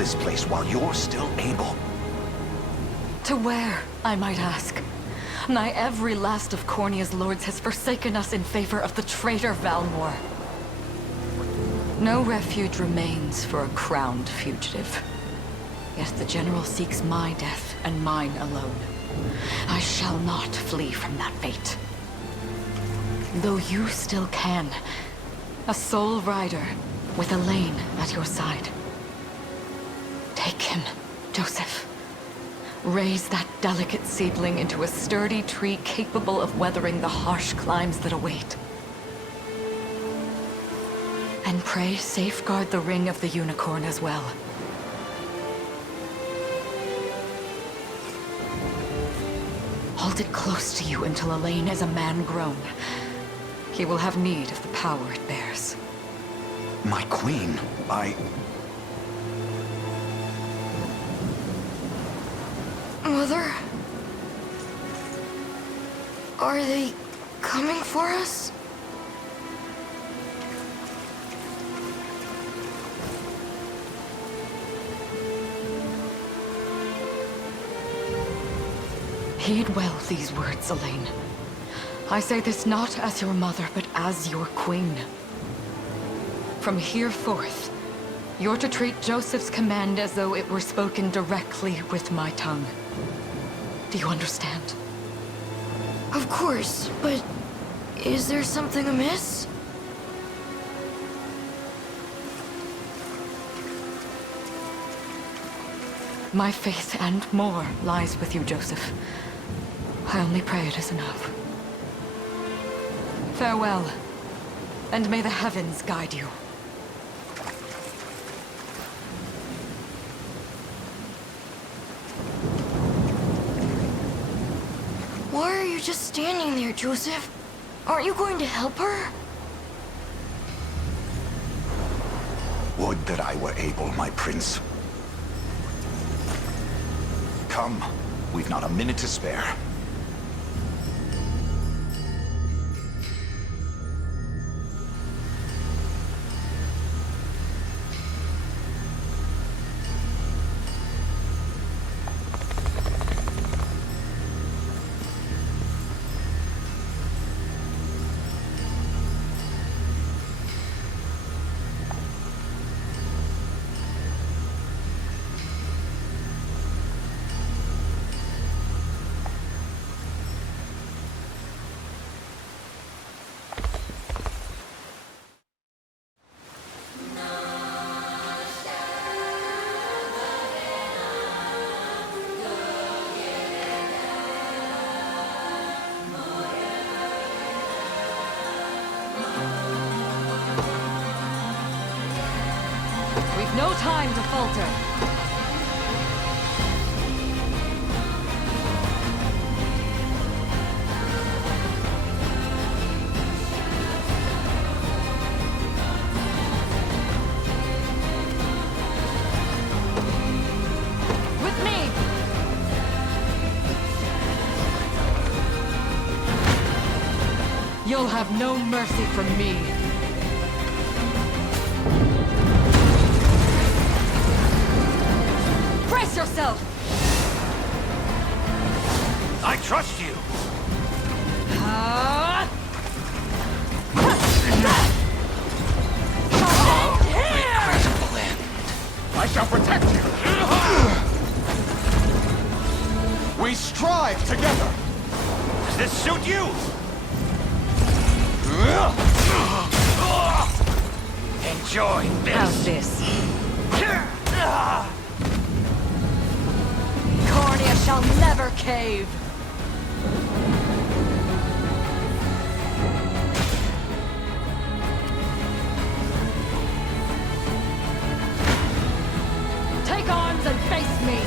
this place while you're still able. To where, I might ask? Nigh every last of Cornia's lords has forsaken us in favor of the traitor Valmor. No refuge remains for a crowned fugitive. Yet the general seeks my death, and mine alone. I shall not flee from that fate. Though you still can. A sole rider, with Elaine at your side. Take him, Joseph. Raise that delicate seedling into a sturdy tree capable of weathering the harsh climes that await. And pray safeguard the ring of the unicorn as well. Hold it close to you until Elaine is a man grown. He will have need of the power it bears. My queen, Mother? Are they coming for us? Heed well these words, Elaine. I say this not as your mother, but as your queen. From here forth, you're to treat Joseph's command as though it were spoken directly with my tongue. Do you understand? Of course, but is there something amiss? My faith and more lies with you, Joseph. I only pray it is enough. Farewell, and may the heavens guide you. Why are you just standing there, Joseph? Aren't you going to help her? would that I were able, my prince. Come, we've not a minute to spare. We've no time to falter. With me! You'll have no mercy from me. Brace yourself! I trust you! Incredible end. I shall protect you! We strive together! Does this suit you? Enjoy this! How's this? Cornia shall never cave! Take arms and face me!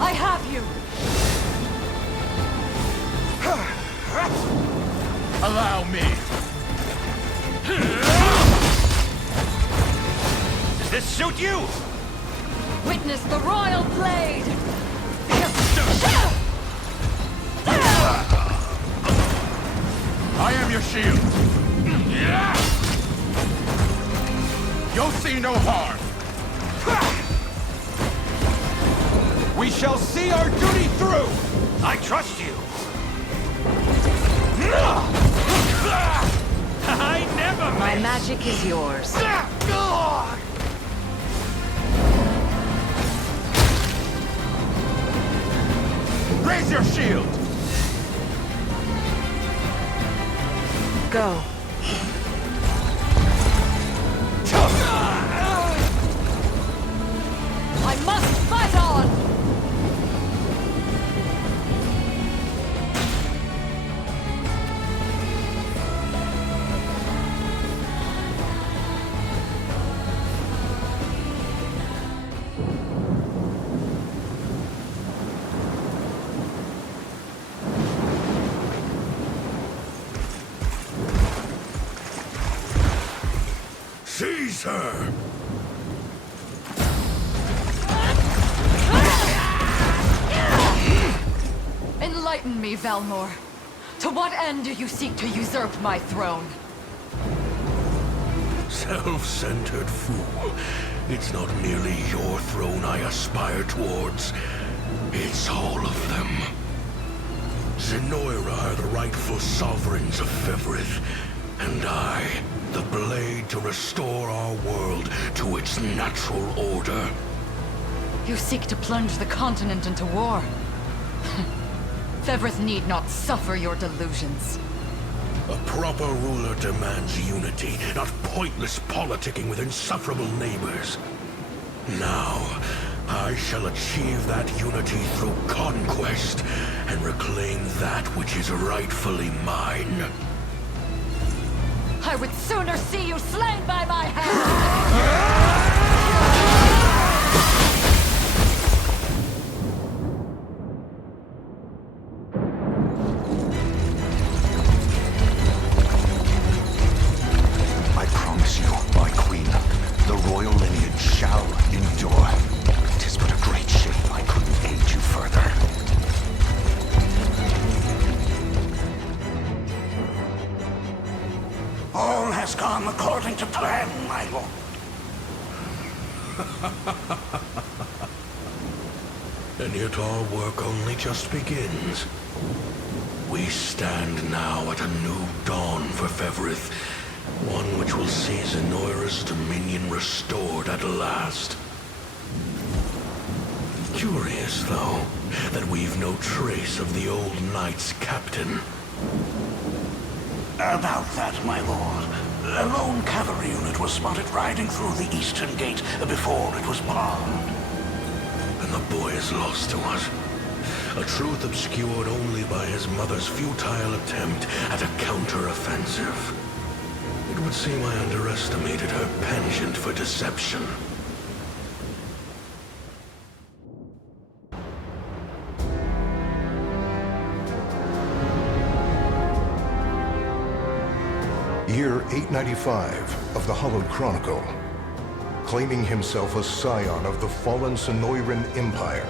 I have you! Allow me! Does this suit you? Witness the royal blade! I am your shield! You'll see no harm. We shall see our duty through! I trust you! I never My miss. magic is yours. Raise your shield! Go. I must fight on! Seize her! Enlighten me, Valmor. To what end do you seek to usurp my throne? Self-centered fool. It's not merely your throne I aspire towards. It's all of them. Zenoira are the rightful sovereigns of Fevrith, and I, the blade to restore our world to its natural order. You seek to plunge the continent into war. Fevrith need not suffer your delusions. A proper ruler demands unity, not pointless politicking with insufferable neighbors. Now, I shall achieve that unity through conquest, and reclaim that which is rightfully mine. I would sooner see you slain by my hand! I promise you, my queen, the royal lineage shall endure. Tis but a great shame I couldn't aid you further. All has gone according to plan, my lord. And yet our work only just begins. We stand now at a new dawn for Fevrith, one which will see Zenoira's dominion restored at last. Curious, though, that we've no trace of the old knight's captain. About that, my lord. A lone cavalry unit was spotted riding through the eastern gate before it was bombed. And the boy is lost to us. A truth obscured only by his mother's futile attempt at a counter-offensive. It would seem I underestimated her penchant for deception. Year 895 of the Hallowed Chronicle. Claiming himself a scion of the fallen Sonoran Empire,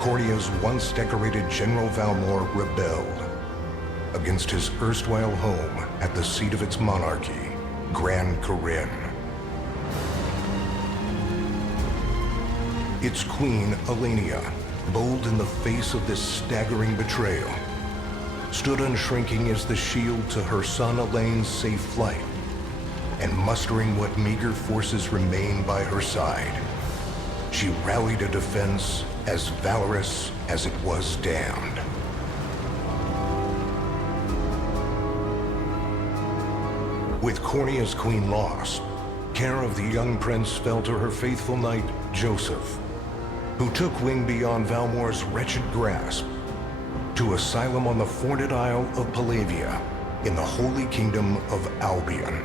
Cornia's once decorated General Valmor rebelled against his erstwhile home at the seat of its monarchy, Gran Corinne. Its queen, Elenia, bold in the face of this staggering betrayal, stood unshrinking as the shield to her son Elaine's safe flight, and mustering what meager forces remained by her side, she rallied a defense as valorous as it was damned. With Cornia's queen lost, care of the young prince fell to her faithful knight, Joseph, who took wing beyond Valmor's wretched grasp to asylum on the Forned Isle of Palavia in the Holy Kingdom of Albion.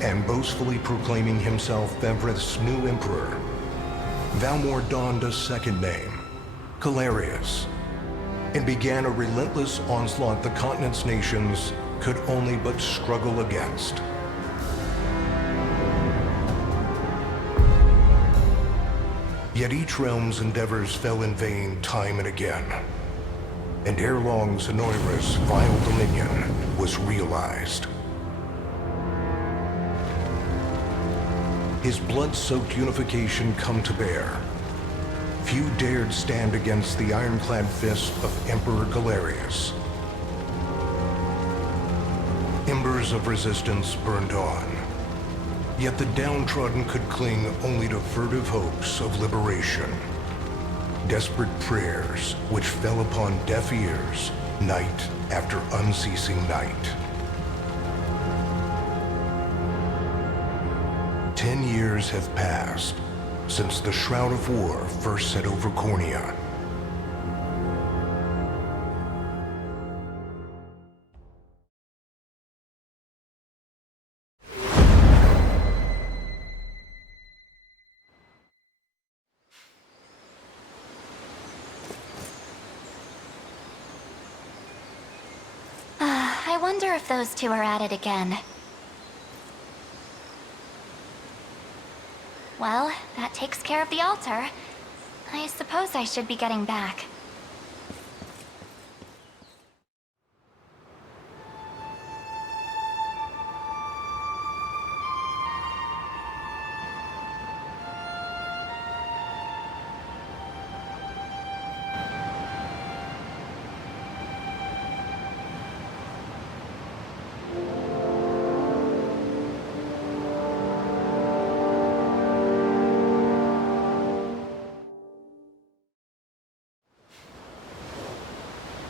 And boastfully proclaiming himself Fevrith's new emperor, Valmor donned a second name, Calarius, and began a relentless onslaught the continent's nations could only but struggle against. Yet each realm's endeavors fell in vain time and again, and ere long Zenoira's vile dominion was realized. his blood-soaked unification come to bear. Few dared stand against the ironclad fist of Emperor Galerius. Embers of resistance burned on. Yet the downtrodden could cling only to furtive hopes of liberation. Desperate prayers which fell upon deaf ears night after unceasing night. 10 years have passed since the Shroud of War first set over Cornea. I wonder if those two are at it again. Well, that takes care of the altar. I suppose I should be getting back.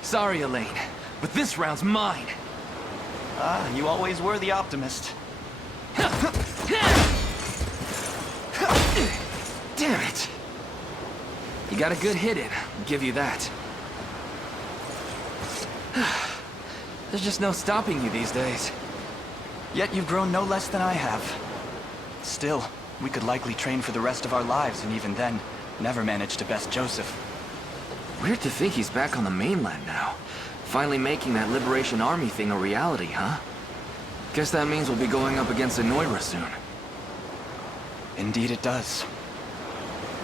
Sorry, Elaine, but this round's mine. Ah, you always were the optimist. Damn it! You got a good hit in, I'll give you that. There's just no stopping you these days. Yet you've grown no less than I have. Still, we could likely train for the rest of our lives, and even then, never manage to best Joseph. Weird to think he's back on the mainland now. Finally making that Liberation Army thing a reality, huh? Guess that means we'll be going up against Anoira soon. Indeed it does.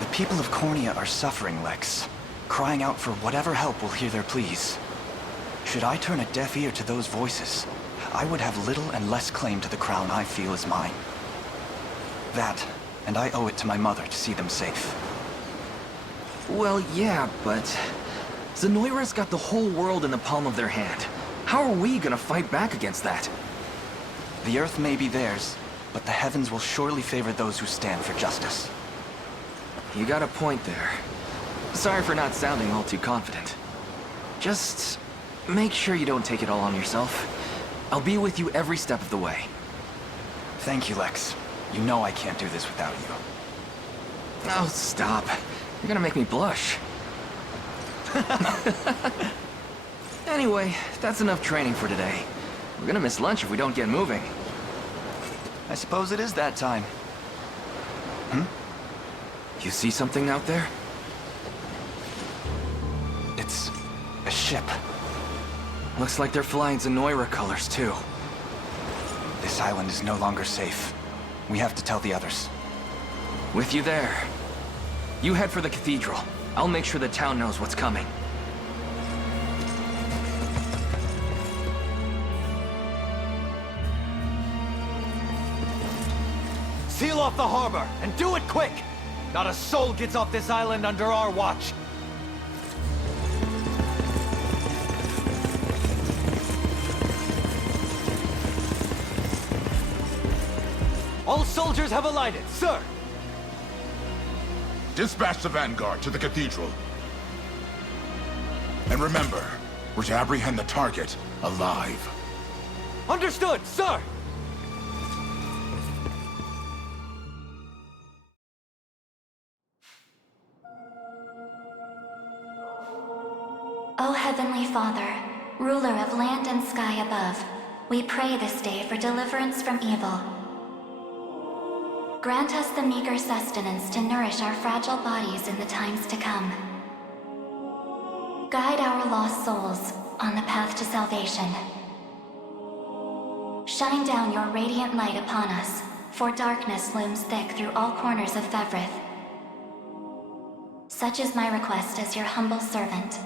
The people of Cornea are suffering, Lex. Crying out for whatever help will hear their pleas. Should I turn a deaf ear to those voices, I would have little and less claim to the crown I feel is mine. That, and I owe it to my mother to see them safe. Well, yeah, but Zenoira's got the whole world in the palm of their hand. How are we gonna fight back against that? The Earth may be theirs, but the heavens will surely favor those who stand for justice. You got a point there. Sorry for not sounding all too confident. Just make sure you don't take it all on yourself. I'll be with you every step of the way. Thank you, Lex. You know I can't do this without you. Oh, stop. You're gonna make me blush. Anyway, that's enough training for today. We're gonna miss lunch if we don't get moving. I suppose it is that time. You see something out there? It's a ship. Looks like they're flying Zenoira colors, too. This island is no longer safe. We have to tell the others. With you there. You head for the cathedral. I'll make sure the town knows what's coming. Seal off the harbor, and do it quick! Not a soul gets off this island under our watch. All soldiers have alighted, sir! Dispatch the vanguard to the cathedral. And remember, we're to apprehend the target alive. Understood, sir! O Heavenly Father, ruler of land and sky above, we pray this day for deliverance from evil. Grant us the meager sustenance to nourish our fragile bodies in the times to come. Guide our lost souls on the path to salvation. Shine down your radiant light upon us, for darkness looms thick through all corners of Fevrith. Such is my request as your humble servant.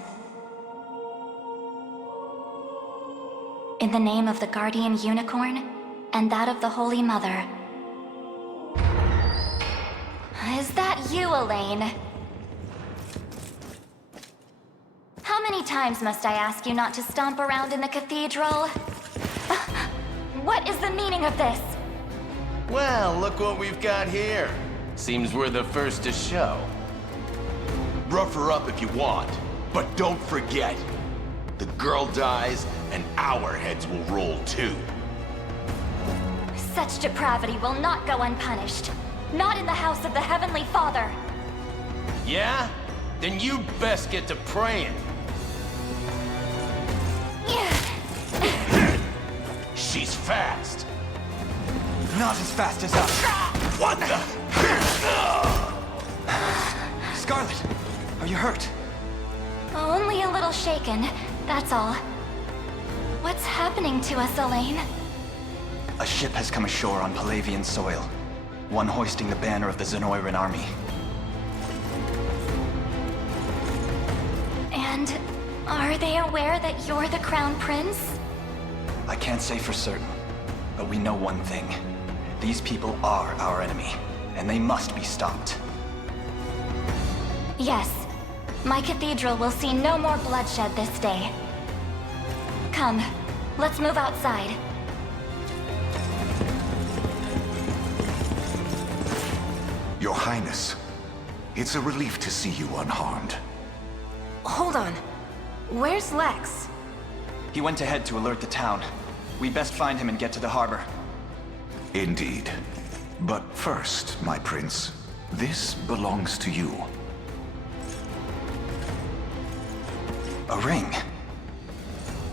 In the name of the Guardian Unicorn, and that of the Holy Mother. Is that you, Elaine? How many times must I ask you not to stomp around in the cathedral? What is the meaning of this? Well, look what we've got here. Seems we're the first to show. Rough her up if you want, but don't forget, the girl dies and our heads will roll too. Such depravity will not go unpunished. Not in the house of the Heavenly Father. Yeah? Then you'd best get to praying. She's fast. Not as fast as us. What the? Scarlet, are you hurt? Only a little shaken, that's all. What's happening to us, Elaine? A ship has come ashore on Palavian soil. One hoisting the banner of the Zenoiran army. And are they aware that you're the Crown Prince? I can't say for certain, but we know one thing. These people are our enemy, and they must be stopped. Yes. My cathedral will see no more bloodshed this day. Come, let's move outside. Your Highness, it's a relief to see you unharmed. Hold on. Where's Lex? He went ahead to alert the town. We best find him and get to the harbor. Indeed. But first, my prince, this belongs to you. A ring.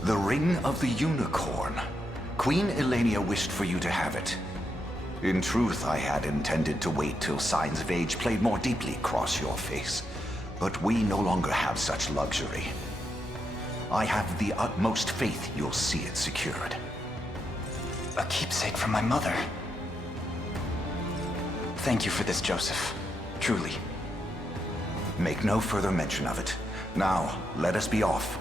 The Ring of the Unicorn. Queen Elenia wished for you to have it. In truth, I had intended to wait till signs of age played more deeply across your face. But we no longer have such luxury. I have the utmost faith you'll see it secured. A keepsake from my mother. Thank you for this, Joseph. Truly. Make no further mention of it. Now, let us be off.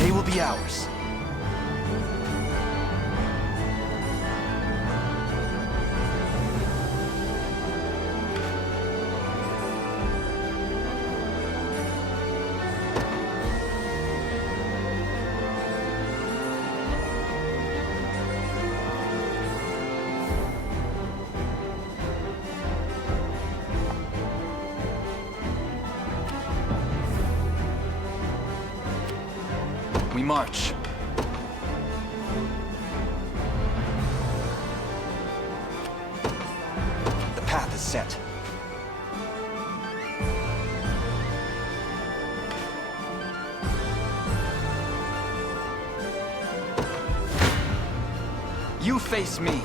Today will be ours. We march. The path is set. You face me.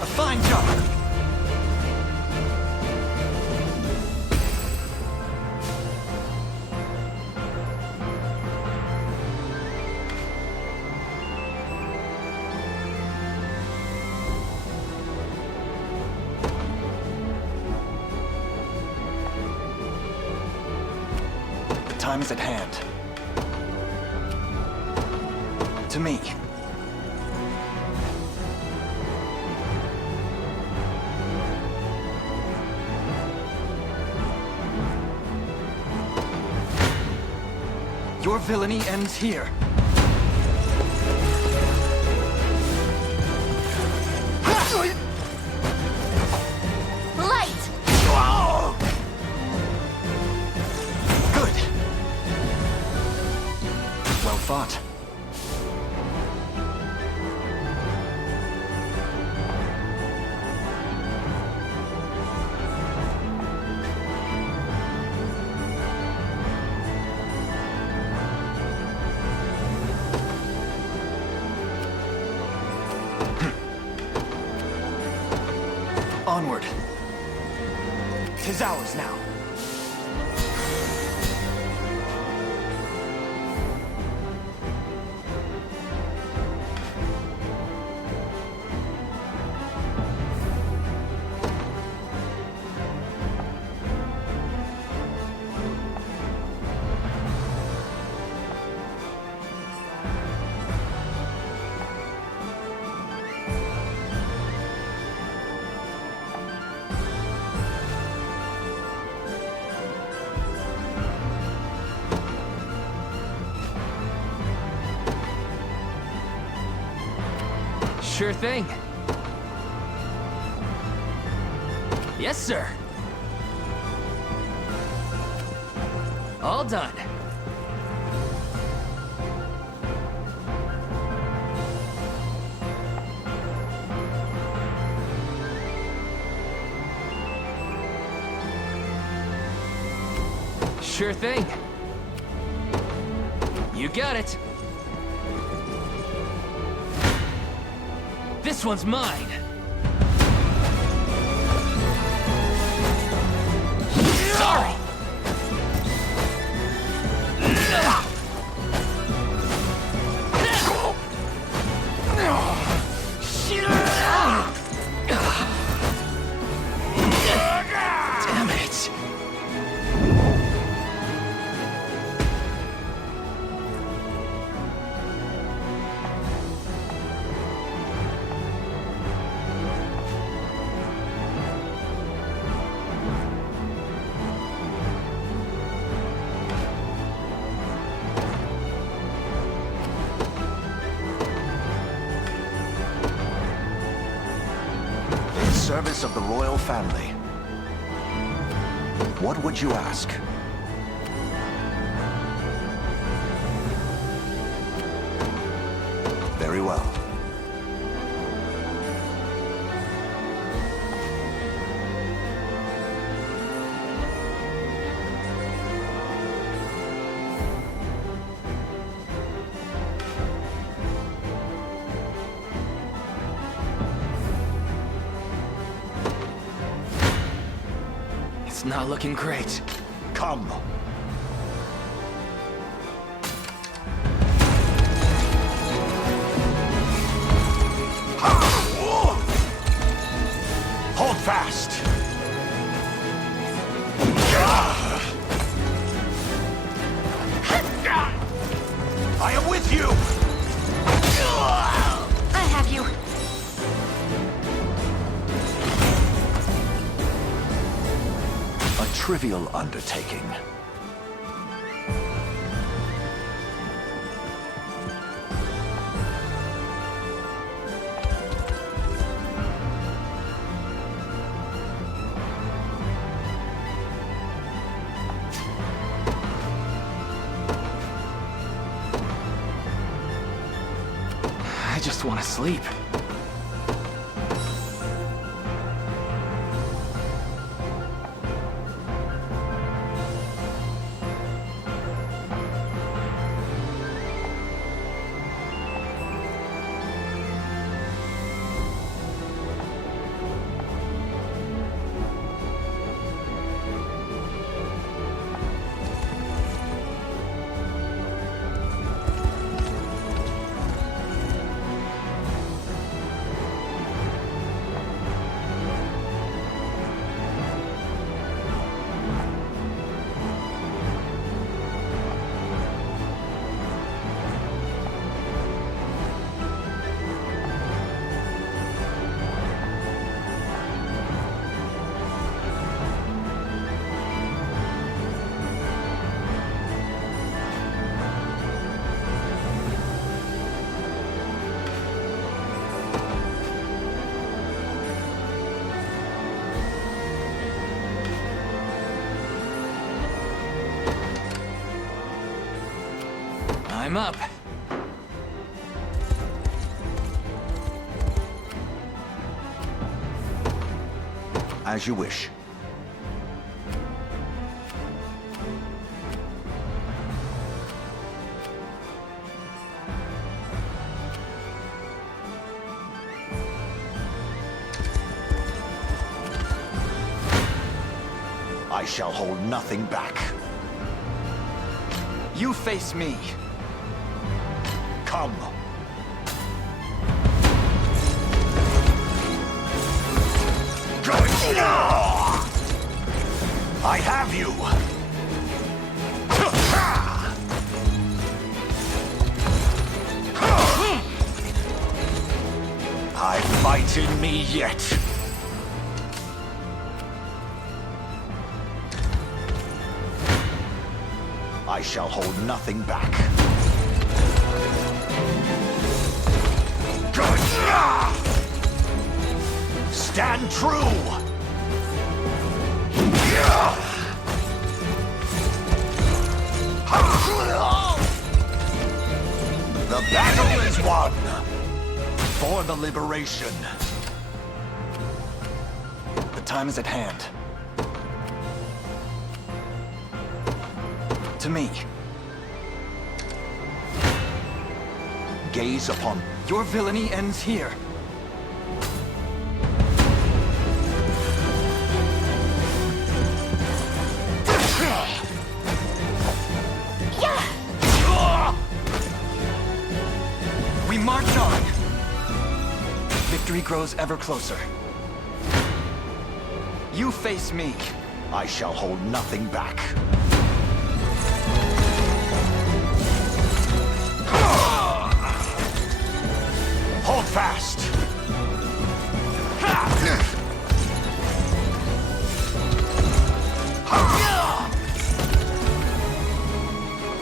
A fine job! The time is at hand. To me. Your villainy ends here. Light! Good. Well fought. Onward. 'Tis ours now. Sure thing. Yes, sir. All done. Sure thing. You got it. This one's mine. Sorry. Damn it. In service of the royal family. What would you ask? Very well. It's not looking great. Come. Hold fast. I am with you. I have you. A trivial undertaking. I just want to sleep. I'm up. As you wish. I shall hold nothing back. You face me. Come. I have you! I fight in me yet. I shall hold nothing back. Stand true! The battle is won! For the liberation. The time is at hand. To me. Gaze upon... Your villainy ends here. We march on. Victory grows ever closer. You face me. I shall hold nothing back. Hold fast!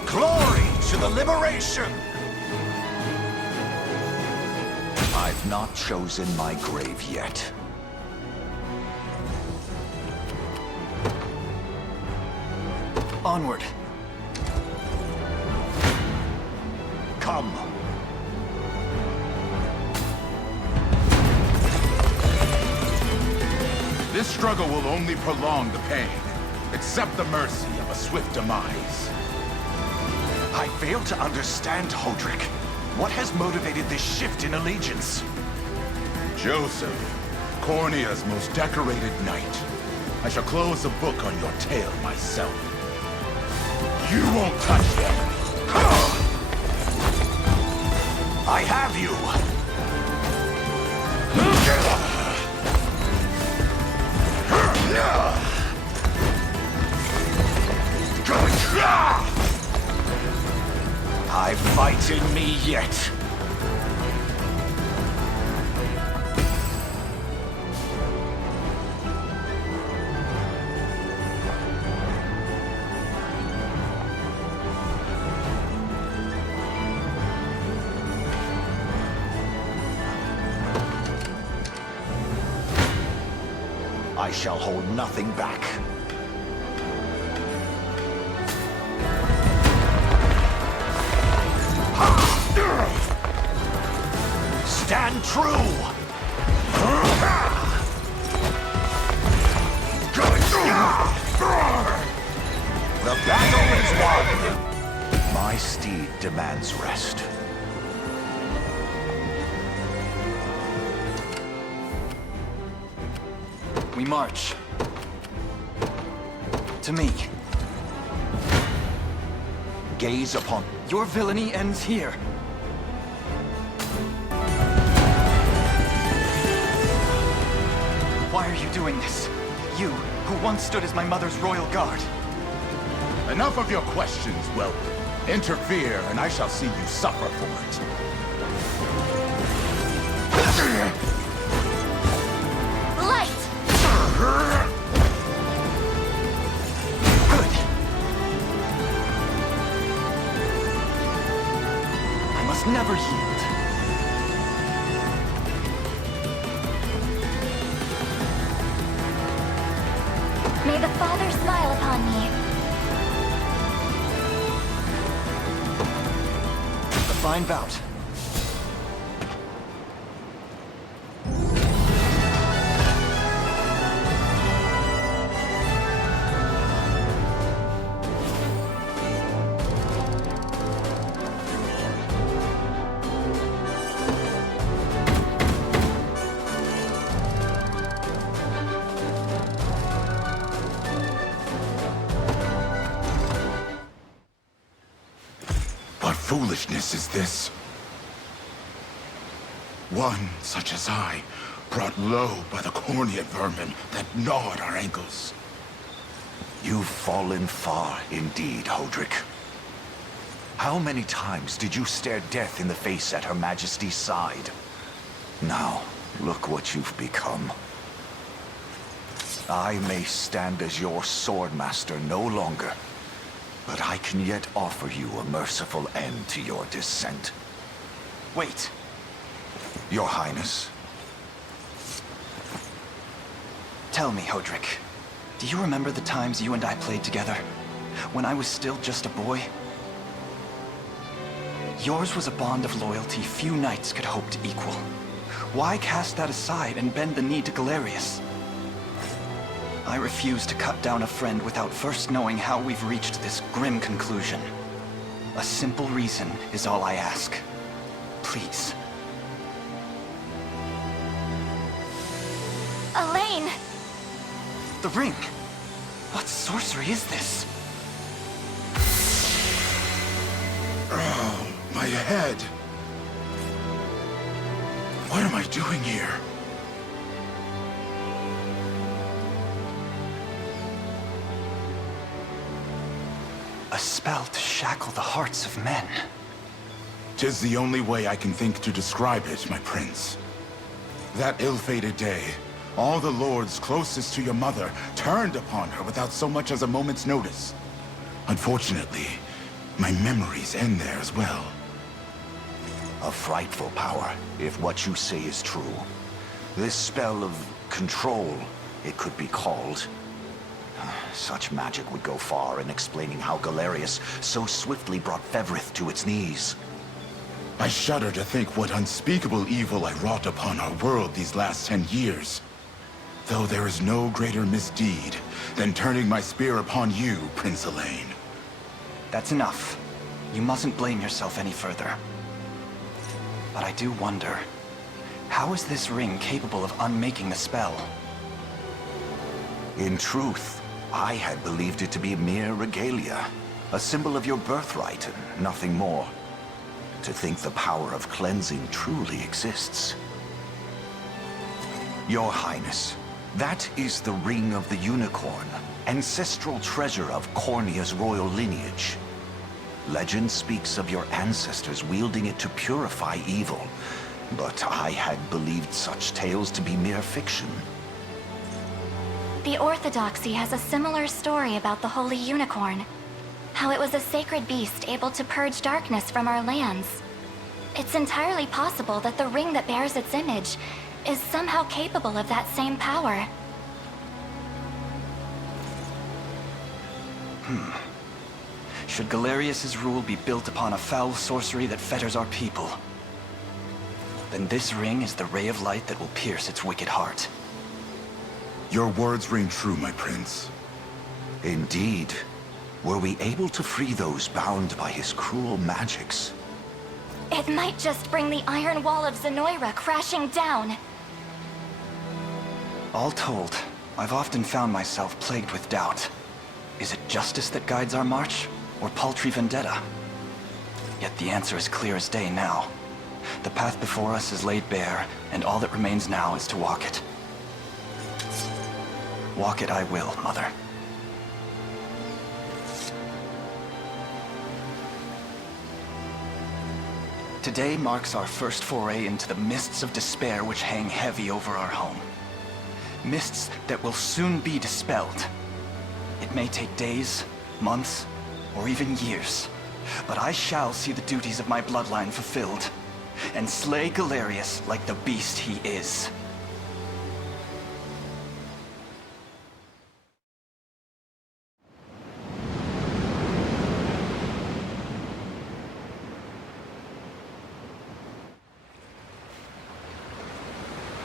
Glory to the liberation! I've not chosen my grave yet. Onward. Come. This struggle will only prolong the pain. Accept the mercy of a swift demise. I fail to understand, Hodrick. What has motivated this shift in allegiance? Joseph, Cornea's most decorated knight. I shall close the book on your tale myself. You won't touch them! I have you! I fight in me yet. I shall hold nothing back. Stand true! The battle is won! My steed demands rest. We march. To me. Gaze upon... Your villainy ends here. Why are you doing this? You, who once stood as my mother's royal guard. Enough of your questions, whelp. Interfere, and I shall see you suffer for it. Light! Good. I must never yield. May the Father smile upon me. fine bout. What foolishness is this? One such as I, brought low by the cornea vermin that gnawed our ankles. You've fallen far indeed, Hodrick. How many times did you stare death in the face at Her Majesty's side? Now, look what you've become. I may stand as your swordmaster no longer, but I can yet offer you a merciful end to your descent. Wait. Your Highness. Tell me, Hodrick, do you remember the times you and I played together? When I was still just a boy? Yours was a bond of loyalty few knights could hope to equal. Why cast that aside and bend the knee to Galerius? I refuse to cut down a friend without first knowing how we've reached this grim conclusion. A simple reason is all I ask. Please. Elaine! The ring! What sorcery is this? Oh, my head. What am I doing here? A spell to shackle the hearts of men. 'Tis the only way I can think to describe it, my prince. That ill-fated day, all the lords closest to your mother turned upon her without so much as a moment's notice. Unfortunately, my memories end there as well. A frightful power, if what you say is true. This spell of control, it could be called. Such magic would go far in explaining how Galerius so swiftly brought Fevrith to its knees. I shudder to think what unspeakable evil I wrought upon our world these last 10 years. Though there is no greater misdeed than turning my spear upon you, Prince Elaine. That's enough. You mustn't blame yourself any further. But I do wonder, how is this ring capable of unmaking the spell? In truth, I had believed it to be mere regalia, a symbol of your birthright and nothing more. To think the power of cleansing truly exists. Your Highness, that is the Ring of the Unicorn, ancestral treasure of Cornea's royal lineage. Legend speaks of your ancestors wielding it to purify evil, but I had believed such tales to be mere fiction. The Orthodoxy has a similar story about the Holy Unicorn. How it was a sacred beast able to purge darkness from our lands. It's entirely possible that the ring that bears its image is somehow capable of that same power. Should Galerius's rule be built upon a foul sorcery that fetters our people, then this ring is the ray of light that will pierce its wicked heart. Your words ring true, my prince. Indeed. Were we able to free those bound by his cruel magics? It might just bring the Iron Wall of Zenoira crashing down. All told, I've often found myself plagued with doubt. Is it justice that guides our march, or paltry vendetta? Yet the answer is clear as day now. The path before us is laid bare, and all that remains now is to walk it. Walk it I will, Mother. Today marks our first foray into the mists of despair which hang heavy over our home. Mists that will soon be dispelled. It may take days, months, or even years, but I shall see the duties of my bloodline fulfilled, and slay Galerius like the beast he is.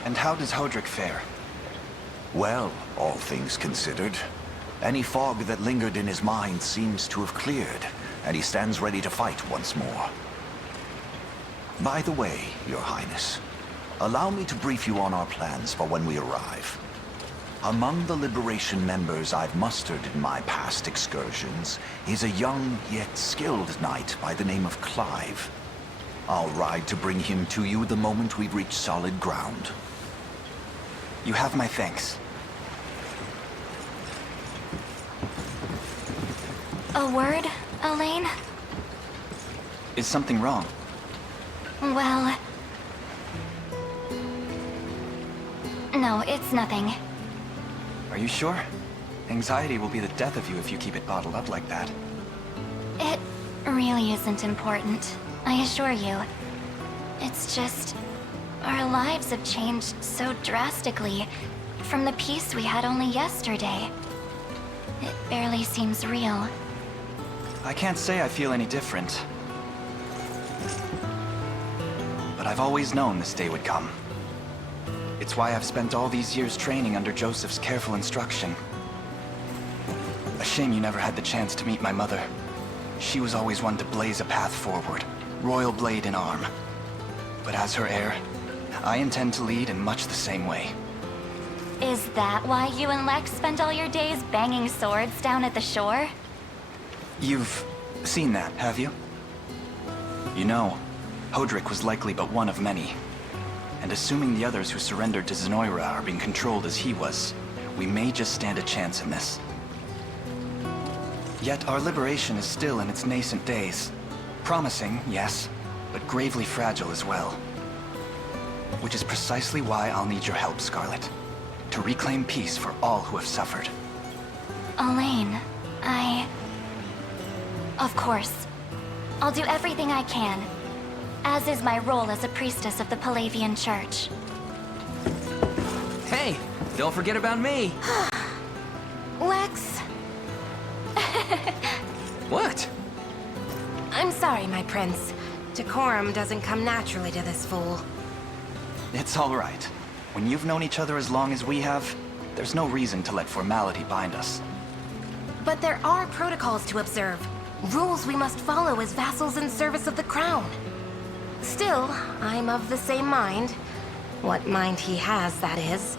And how does Hodrick fare? Well, all things considered, any fog that lingered in his mind seems to have cleared, and he stands ready to fight once more. By the way, Your Highness, allow me to brief you on our plans for when we arrive. Among the Liberation members I've mustered in my past excursions is a young yet skilled knight by the name of Clive. I'll ride to bring him to you the moment we reach solid ground. You have my thanks. A word, Elaine? Is something wrong? Well... No, it's nothing. Are you sure? Anxiety will be the death of you if you keep it bottled up like that. It really isn't important, I assure you. It's just... our lives have changed so drastically from the peace we had only yesterday. It barely seems real. I can't say I feel any different. But I've always known this day would come. It's why I've spent all these years training under Joseph's careful instruction. A shame you never had the chance to meet my mother. She was always one to blaze a path forward, royal blade in arm. But as her heir, I intend to lead in much the same way. Is that why you and Lex spent all your days banging swords down at the shore? You've seen that, have you? You know, Hodrick was likely but one of many. And assuming the others who surrendered to Zenoira are being controlled as he was, we may just stand a chance in this. Yet our liberation is still in its nascent days. Promising, yes, but gravely fragile as well. Which is precisely why I'll need your help, Scarlet. To reclaim peace for all who have suffered. Elaine, Of course. I'll do everything I can. As is my role as a priestess of the Palavian Church. Hey, don't forget about me. Lex? What? I'm sorry, my prince. Decorum doesn't come naturally to this fool. It's all right. When you've known each other as long as we have, there's no reason to let formality bind us. But there are protocols to observe. Rules we must follow as vassals in service of the crown. Still, I'm of the same mind. What mind he has, that is.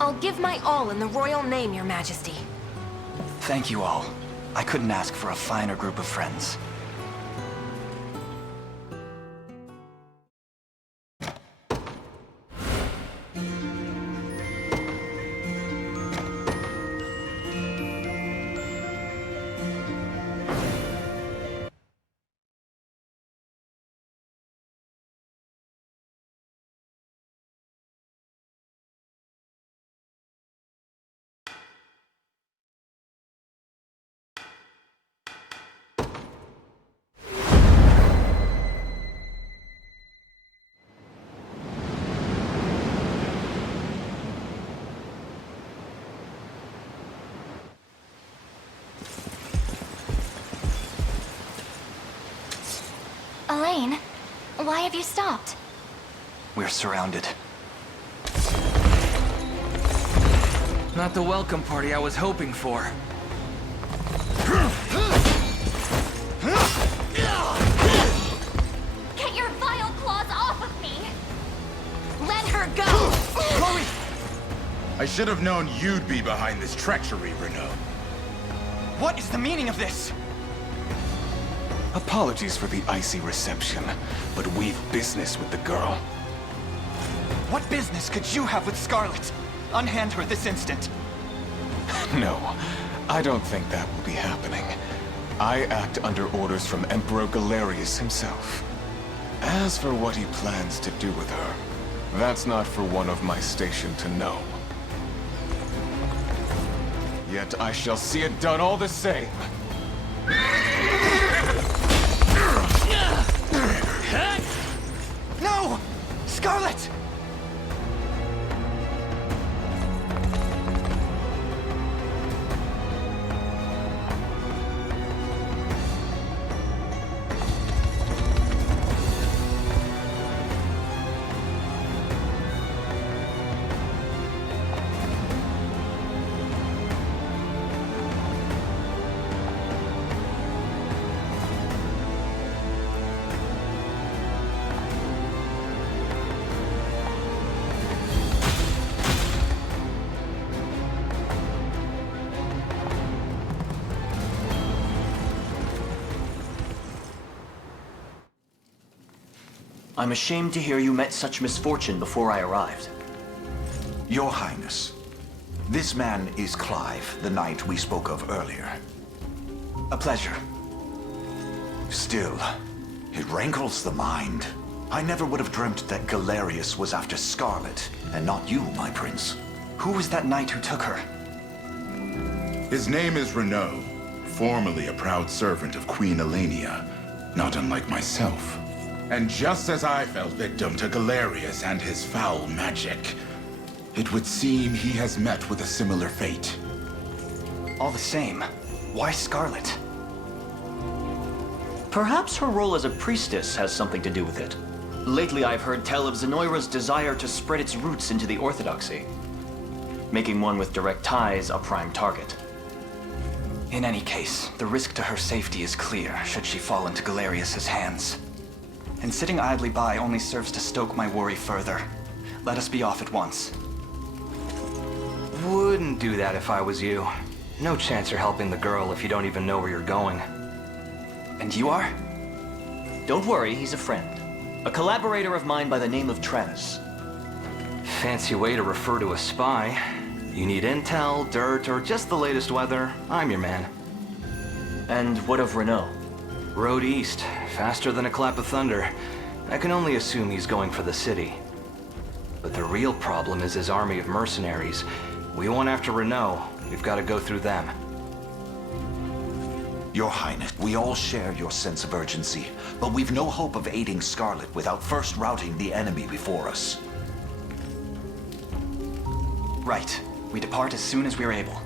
I'll give my all in the royal name, Your Majesty. Thank you all. I couldn't ask for a finer group of friends. Elaine, why have you stopped? We're surrounded. Not the welcome party I was hoping for. Get your vile claws off of me! Let her go! Chloe! I should have known you'd be behind this treachery, Renaud. What is the meaning of this? Apologies for the icy reception, but we've business with the girl. What business could you have with Scarlet? Unhand her this instant. No, I don't think that will be happening. I act under orders from Emperor Galerius himself. As for what he plans to do with her, that's not for one of my station to know. Yet I shall see it done all the same. No! Scarlet! I'm ashamed to hear you met such misfortune before I arrived. Your Highness, this man is Clive, the knight we spoke of earlier. A pleasure. Still, it rankles the mind. I never would have dreamt that Galerius was after Scarlet, and not you, my prince. Who was that knight who took her? His name is Renaud, formerly a proud servant of Queen Elenia, not unlike myself. And just as I fell victim to Galerius and his foul magic, it would seem he has met with a similar fate. All the same, why Scarlet? Perhaps her role as a priestess has something to do with it. Lately I've heard tell of Zenoira's desire to spread its roots into the Orthodoxy, making one with direct ties a prime target. In any case, the risk to her safety is clear should she fall into Galerius's hands. And sitting idly by only serves to stoke my worry further. Let us be off at once. Wouldn't do that if I was you. No chance you're helping the girl if you don't even know where you're going. And you are? Don't worry, he's a friend. A collaborator of mine by the name of Travis. Fancy way to refer to a spy. You need intel, dirt, or just the latest weather, I'm your man. And what of Renaud? Road east, faster than a clap of thunder. I can only assume he's going for the city. But the real problem is his army of mercenaries. We went after Renaud. We've got to go through them. Your Highness, we all share your sense of urgency, but we've no hope of aiding Scarlet without first routing the enemy before us. Right. We depart as soon as we're able.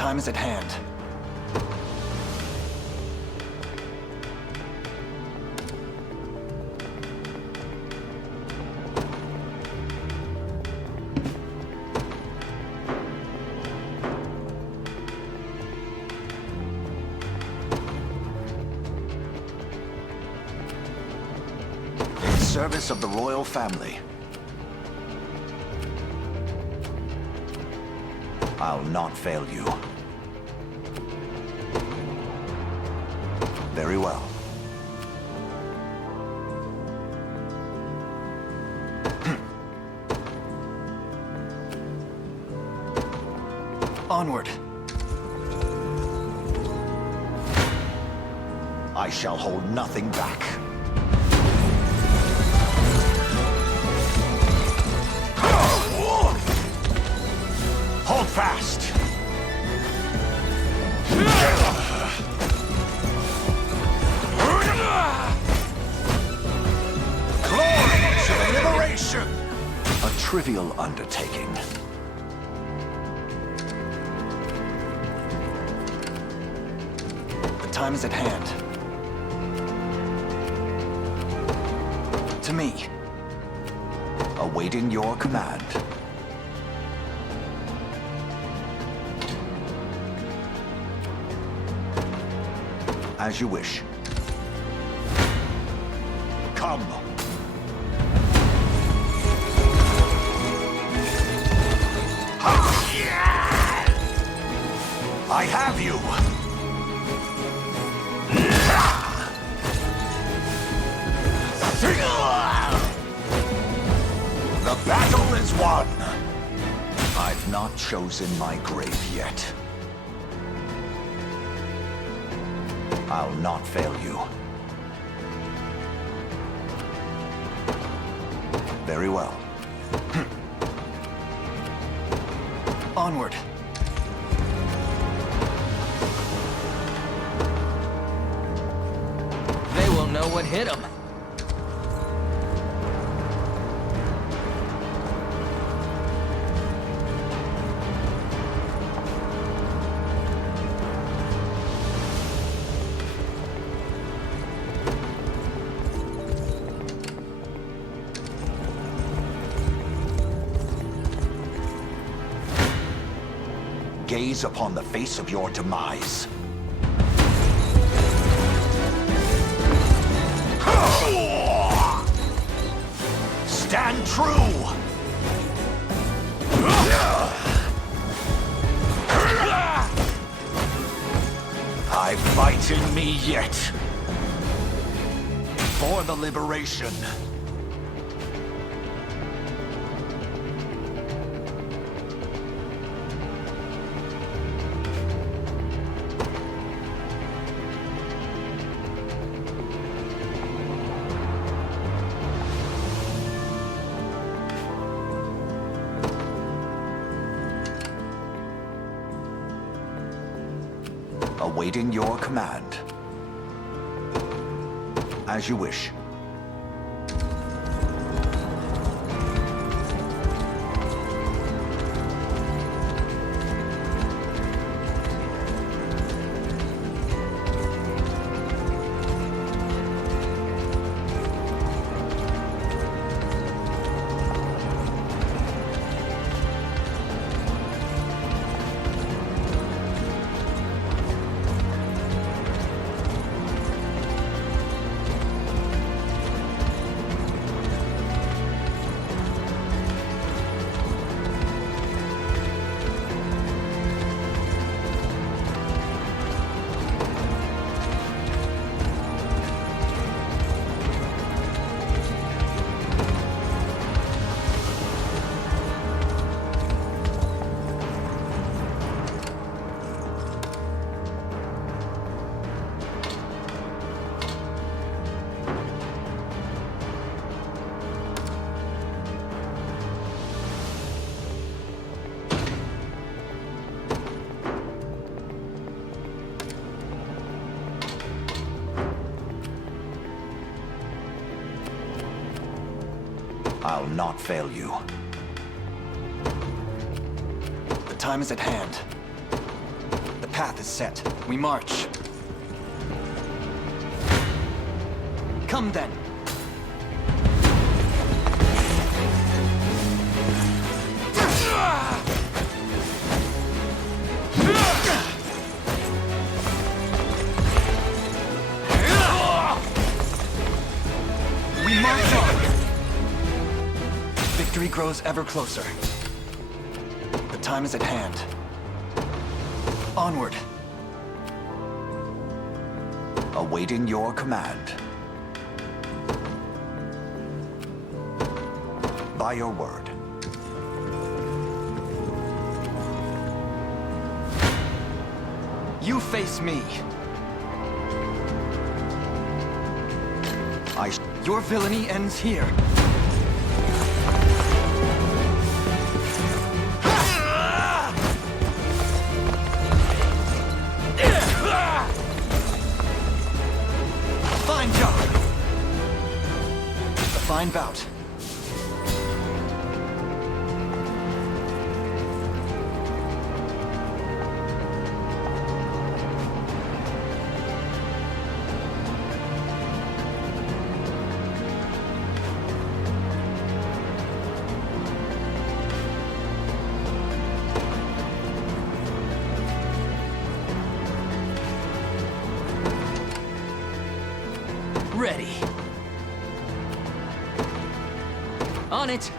time is at hand. In service of the royal family, I'll not fail you. Very well. Onward. I shall hold nothing back. Hold fast! Glory to the liberation! A trivial undertaking. The time is at hand. To me. Awaiting your command. As you wish. Come. I have you. The battle is won. I've not chosen my grave yet. I'll not fail you. Very well. Onward. They will know what hit them. Gaze upon the face of your demise. Stand true! I fight in me yet. For the liberation. Awaiting your command. As you wish. I'll not fail you. The time is at hand. path is set. We march. Come then. We march on. Victory grows ever closer. The time is at hand. Onward. Awaiting your command. By your word. You face me. Your villainy ends here. Fine job. A fine bout. Ready. On it.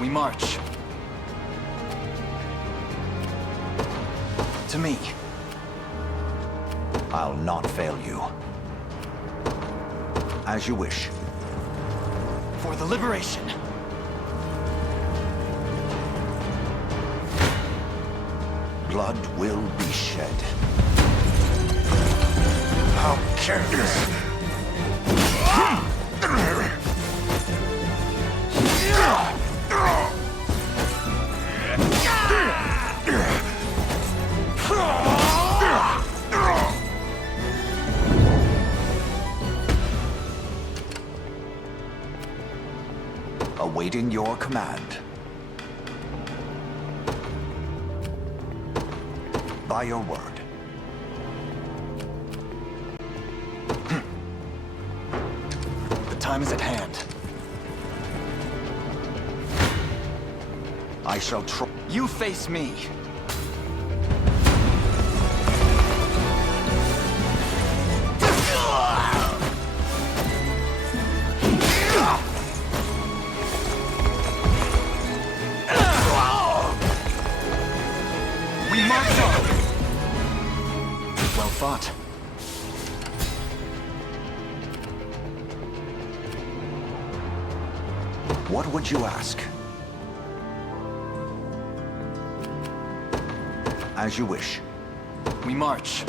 We march. To me. I'll not fail you. As you wish. For the liberation. Blood will be shed. How careless. Awaiting your command. By your word. The time is at hand. I shall try. You face me. We march on. Well fought. What would you ask? As you wish. We march.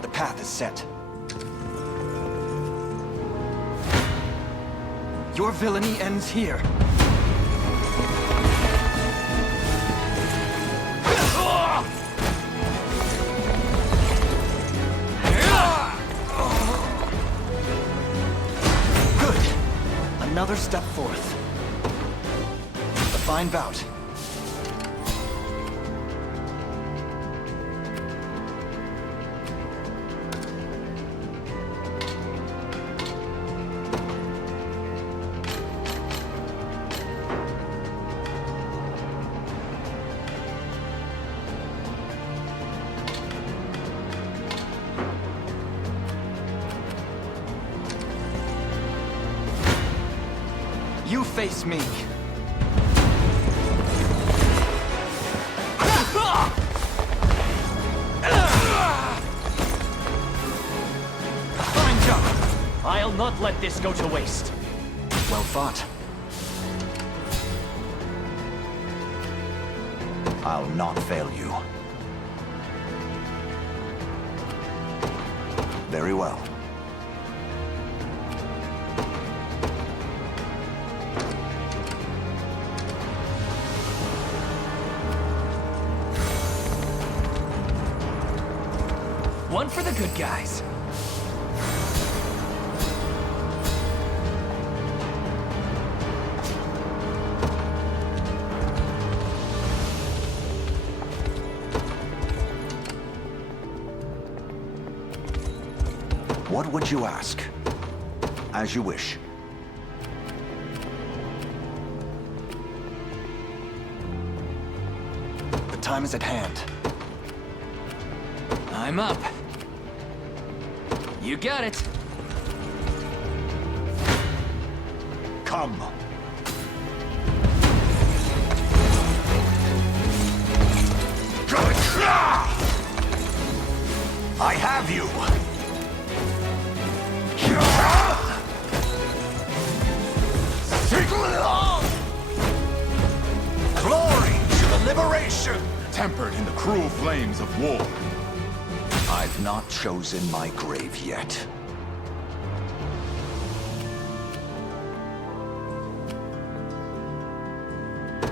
The path is set. Your villainy ends here. Good. Another step forth. A fine bout. You face me. Fine job. I'll not let this go to waste. Well fought. I'll not fail you. Very well. One for the good guys. would you ask? As you wish. The time is at hand. I'm up. You got it. Come. I have you! Glory to the liberation! Tempered in the cruel flames of war. I've not chosen my grave yet.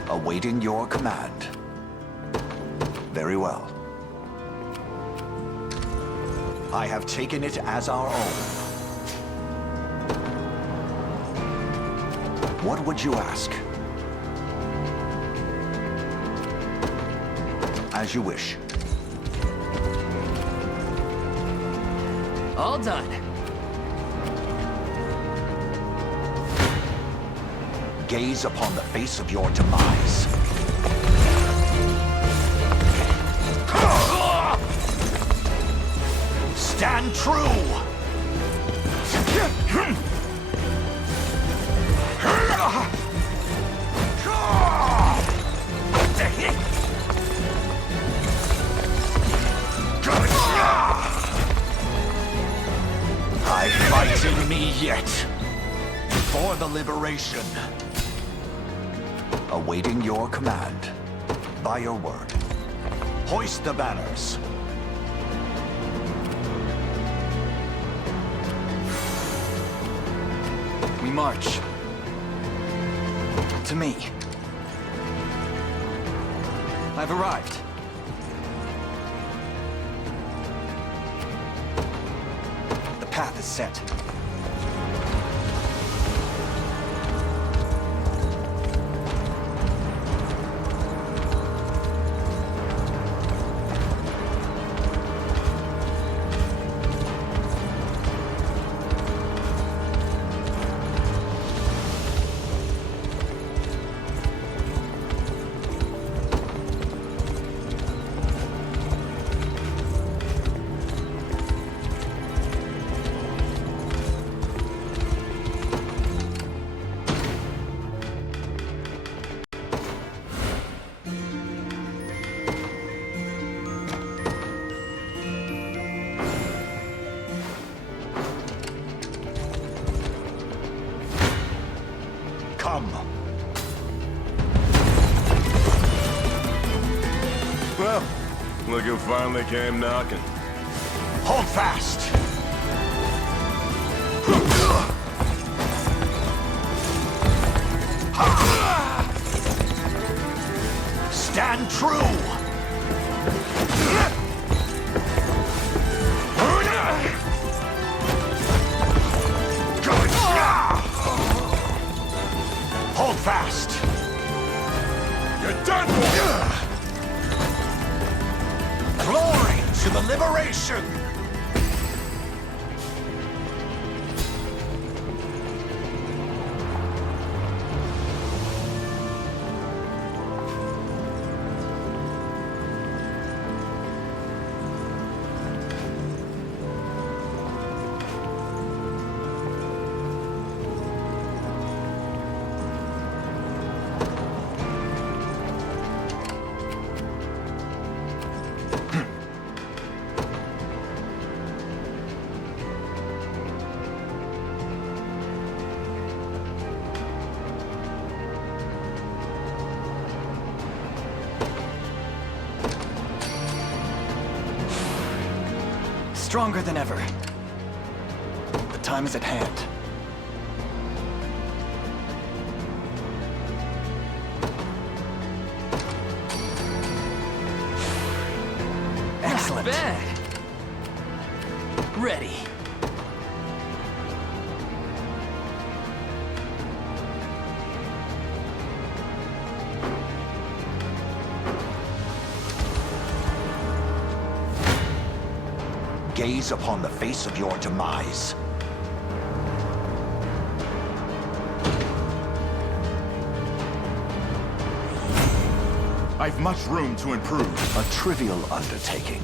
Awaiting your command. Very well. I have taken it as our own. What would you ask? As you wish. All done. Gaze upon the face of your demise. Stand true! I fight in me yet. For the liberation. Awaiting your command. By your word. Hoist the banners. We march. To me. I've arrived. The path is set. Come. Well, look who finally came knocking. Hold fast! Stand true! Hold fast! You're done for! Glory to the liberation! Stronger than ever. The time is at hand. Excellent. Not bad. Ready. gaze upon the face of your demise. I've much room to improve. A trivial undertaking.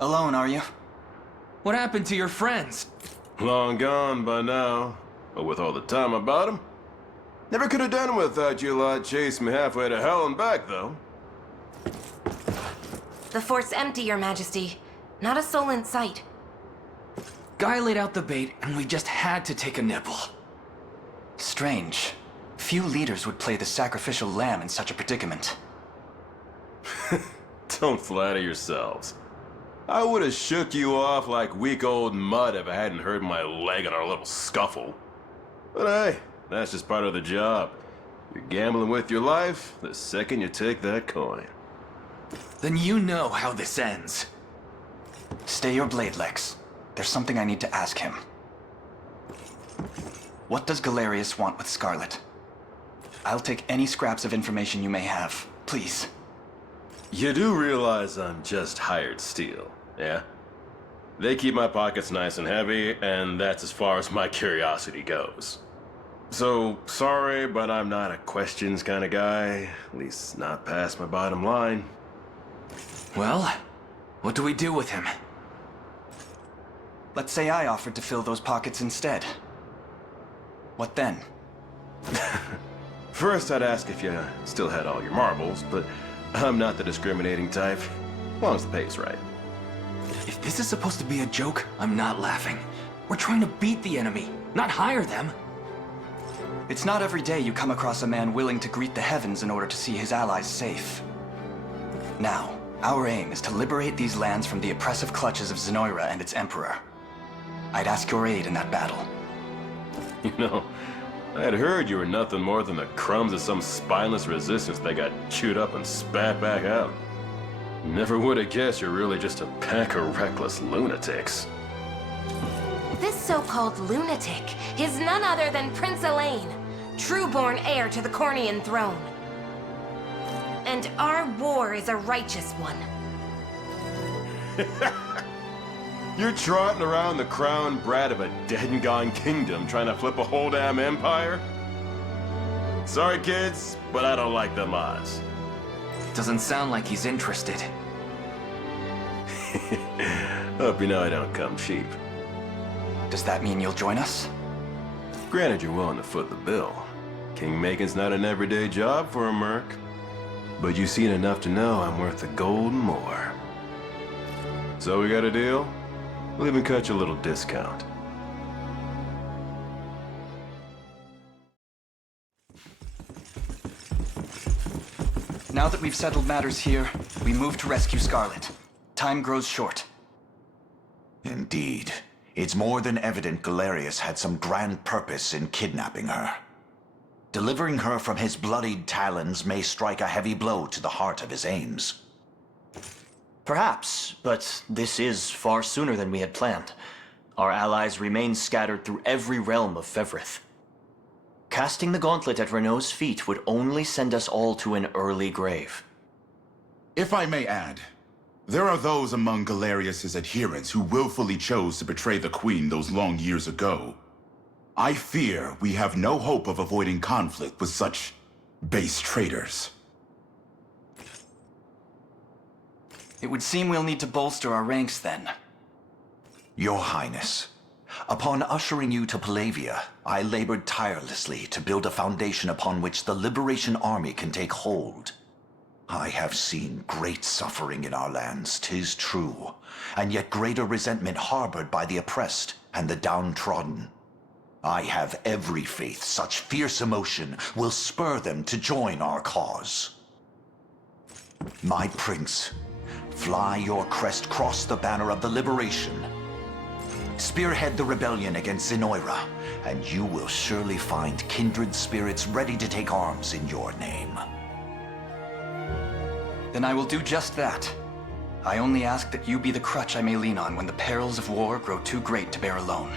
Alone, are you? What happened to your friends? Long gone by now. But with all the time about him. Never could have done it without you lot chasing me halfway to hell and back, though. The fort's empty, Your Majesty. Not a soul in sight. Guy laid out the bait, and we just had to take a nibble. Strange. Few leaders would play the sacrificial lamb in such a predicament. Don't flatter yourselves. I would have shook you off like weak old mud if I hadn't hurt my leg in our little scuffle. But hey, that's just part of the job. You're gambling with your life the second you take that coin. Then you know how this ends. Stay your blade, Lex. There's something I need to ask him. What does Galerius want with Scarlet? I'll take any scraps of information you may have, please. You do realize I'm just hired steel, yeah? They keep my pockets nice and heavy, and that's as far as my curiosity goes. So, sorry, but I'm not a questions kind of guy. At least not past my bottom line. Well, what do we do with him? Let's say I offered to fill those pockets instead. What then? First, I'd ask if you still had all your marbles, but I'm not the discriminating type, as long as the pay's right. If this is supposed to be a joke, I'm not laughing. We're trying to beat the enemy, not hire them. It's not every day you come across a man willing to greet the heavens in order to see his allies safe. Now, our aim is to liberate these lands from the oppressive clutches of Zenoira and its emperor. I'd ask your aid in that battle. You know, I had heard you were nothing more than the crumbs of some spineless resistance that got chewed up and spat back out. Never would have guessed you're really just a pack of reckless lunatics. This so-called lunatic is none other than Prince Elaine, true-born heir to the Cornian throne. And our war is a righteous one. You're trotting around the crown brat of a dead and gone kingdom trying to flip a whole damn empire? Sorry, kids, but I don't like them odds. Doesn't sound like he's interested. Hope you know I don't come cheap. Does that mean you'll join us? Granted, you're willing to foot the bill. King-making's not an everyday job for a merc. But you've seen enough to know I'm worth the gold and more. So we got a deal? We'll even cut you a little discount. Now that we've settled matters here, we move to rescue Scarlet. Time grows short. Indeed. It's more than evident Galerius had some grand purpose in kidnapping her. Delivering her from his bloodied talons may strike a heavy blow to the heart of his aims. Perhaps, but this is far sooner than we had planned. Our allies remain scattered through every realm of Fevrith. Casting the gauntlet at Renault's feet would only send us all to an early grave. If I may add, there are those among Galerius's adherents who willfully chose to betray the Queen those long years ago. I fear we have no hope of avoiding conflict with such base traitors. It would seem we'll need to bolster our ranks then. Your Highness, upon ushering you to Palavia, I labored tirelessly to build a foundation upon which the Liberation Army can take hold. I have seen great suffering in our lands, 'tis true, and yet greater resentment harbored by the oppressed and the downtrodden. I have every faith such fierce emotion will spur them to join our cause. My prince, fly your crest, cross the banner of the liberation. Spearhead the rebellion against Zenoira, and you will surely find kindred spirits ready to take arms in your name. Then I will do just that. I only ask that you be the crutch I may lean on when the perils of war grow too great to bear alone.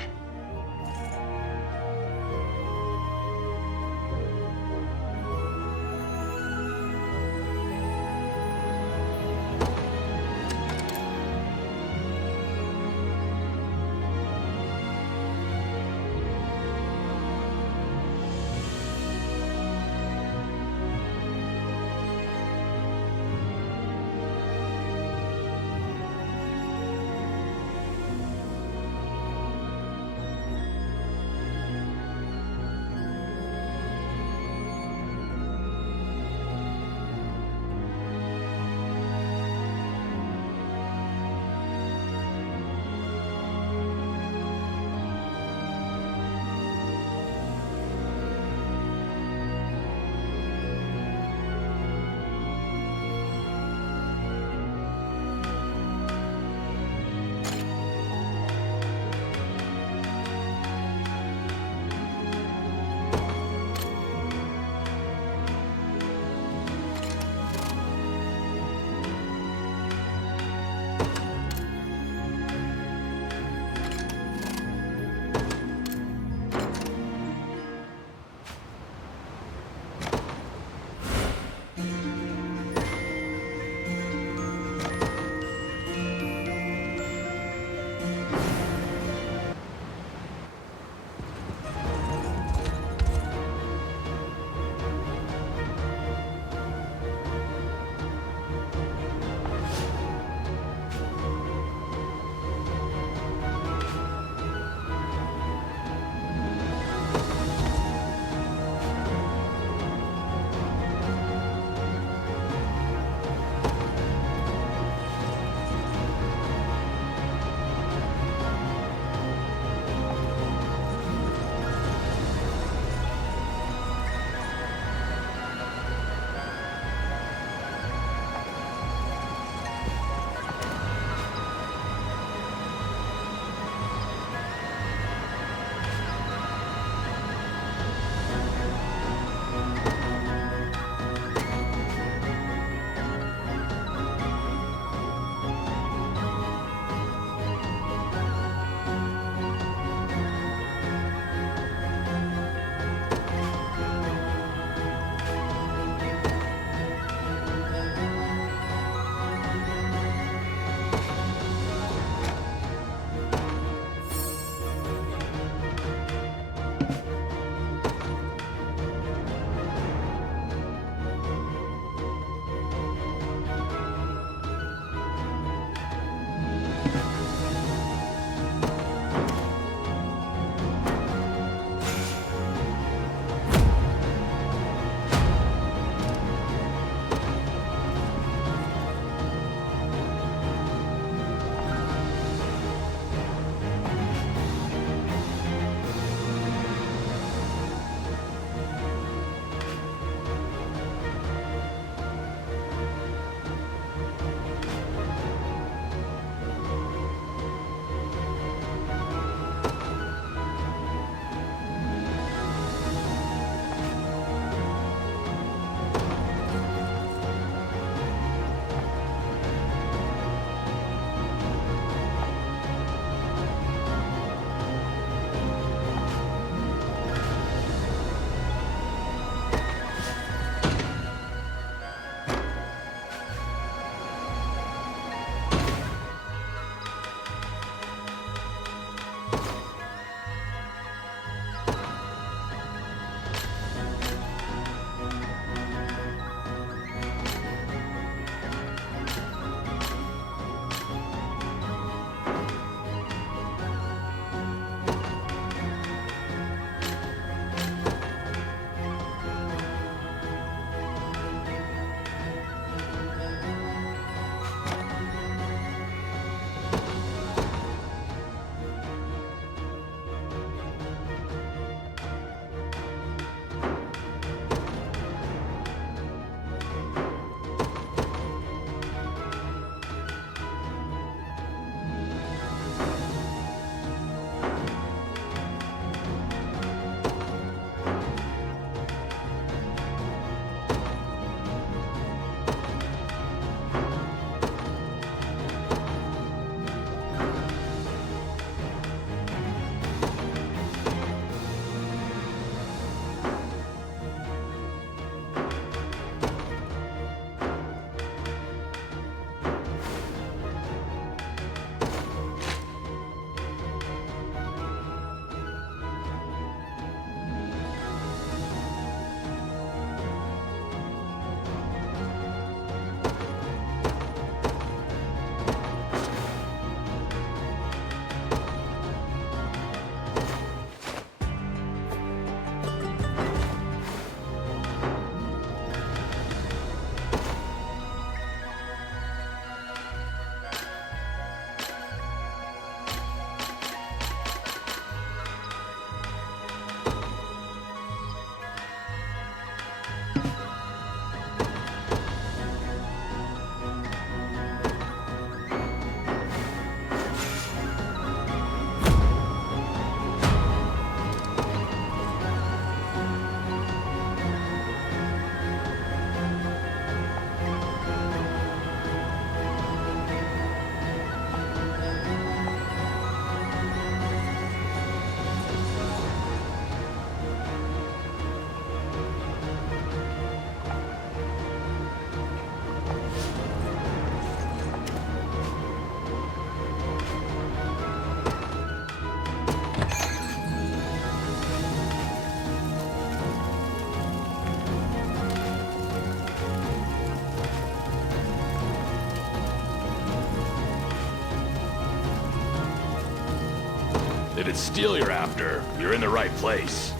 If it's steel you're after, you're in the right place.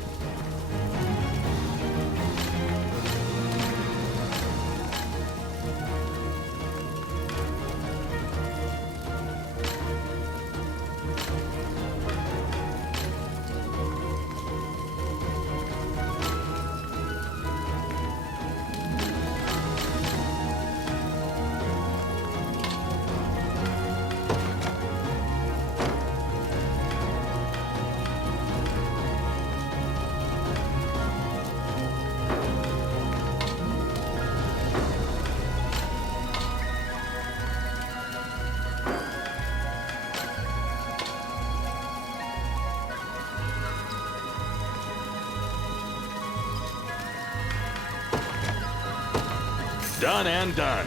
Done and done.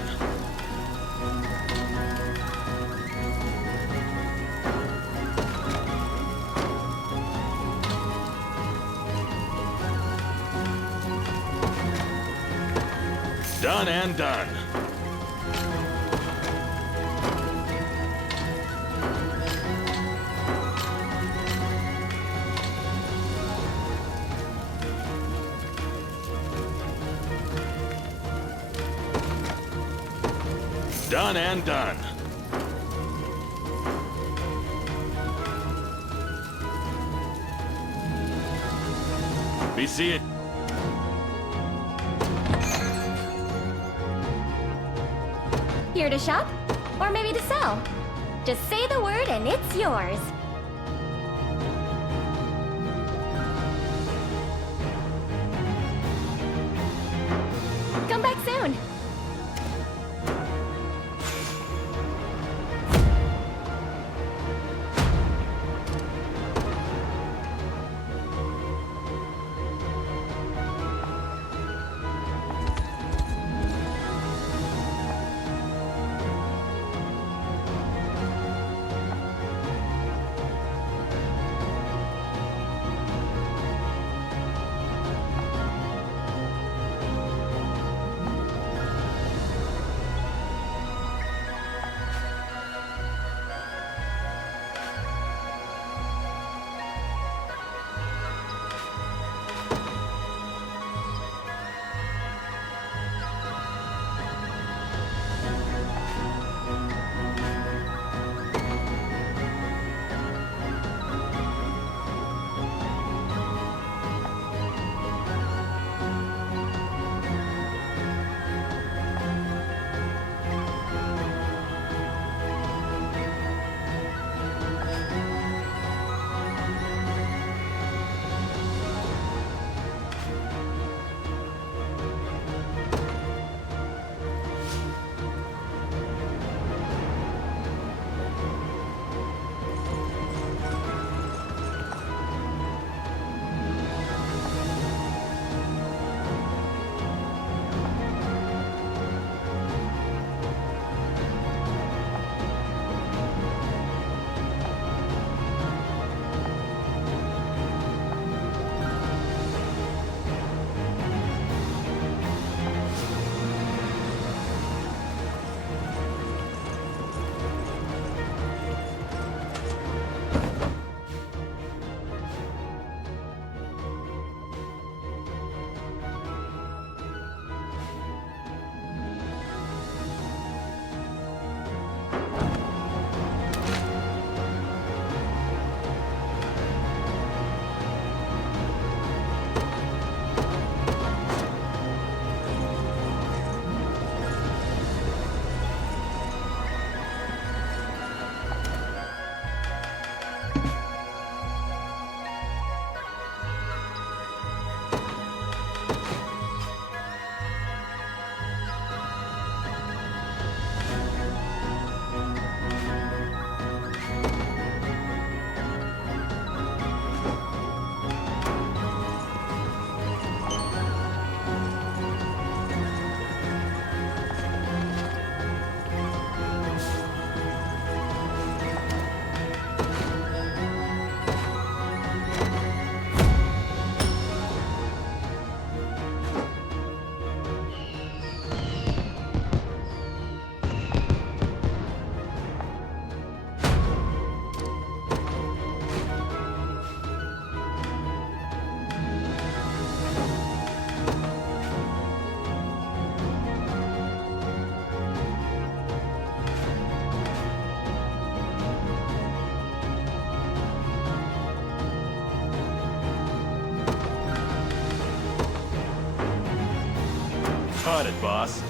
Done and done. Done and done. We see it. Here to shop? Or maybe to sell? Just say the word and it's yours. Come back soon. caught it, boss.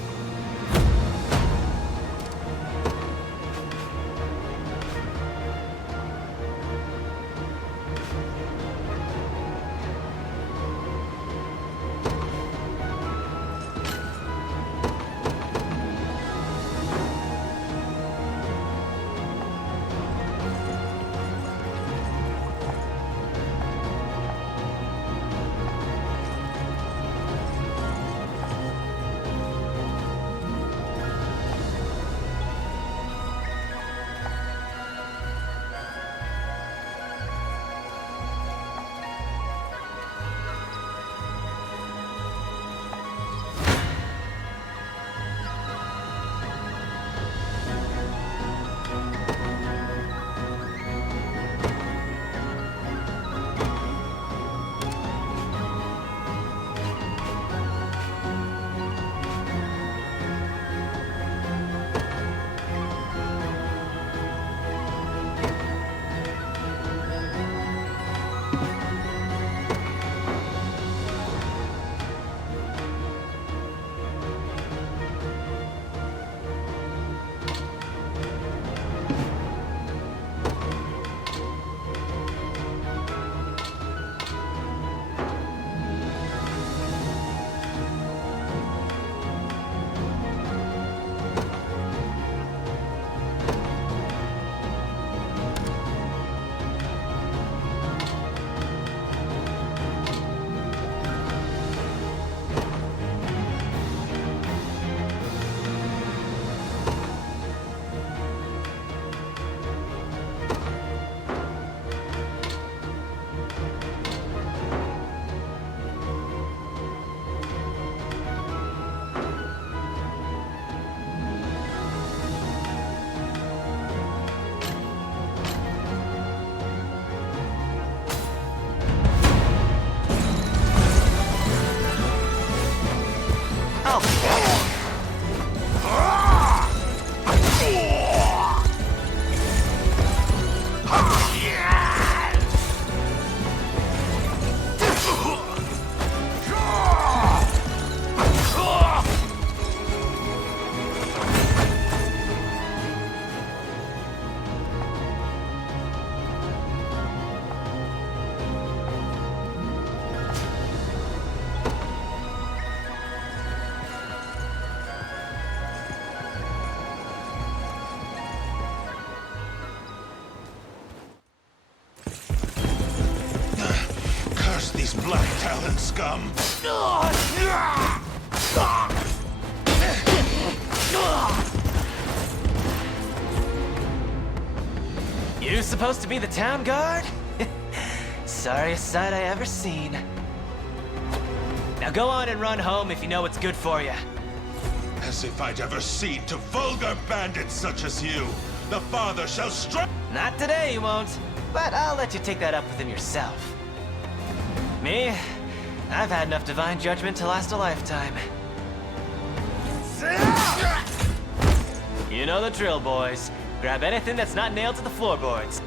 These black talon scum! You supposed to be the town guard? Sorriest sight I ever seen. Now go on and run home if you know what's good for you. As if I'd ever cede to vulgar bandits such as you. The father shall strike. Not today, you won't. But I'll let you take that up with him yourself. Me? I've had enough divine judgment to last a lifetime. You know the drill, boys. Grab anything that's not nailed to the floorboards.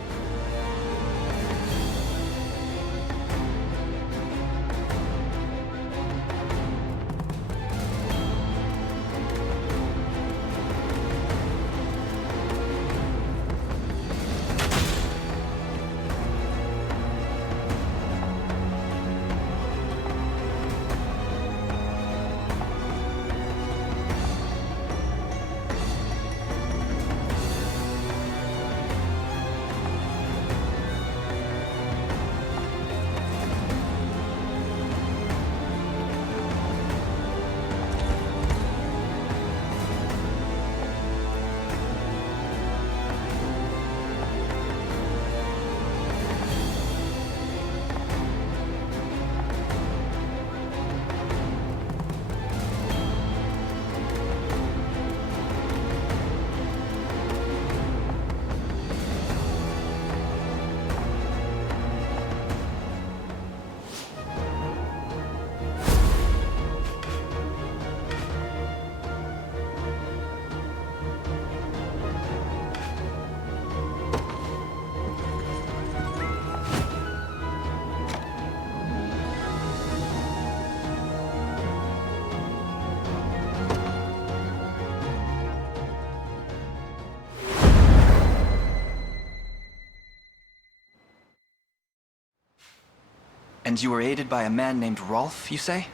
And you were aided by a man named Rolf, you say?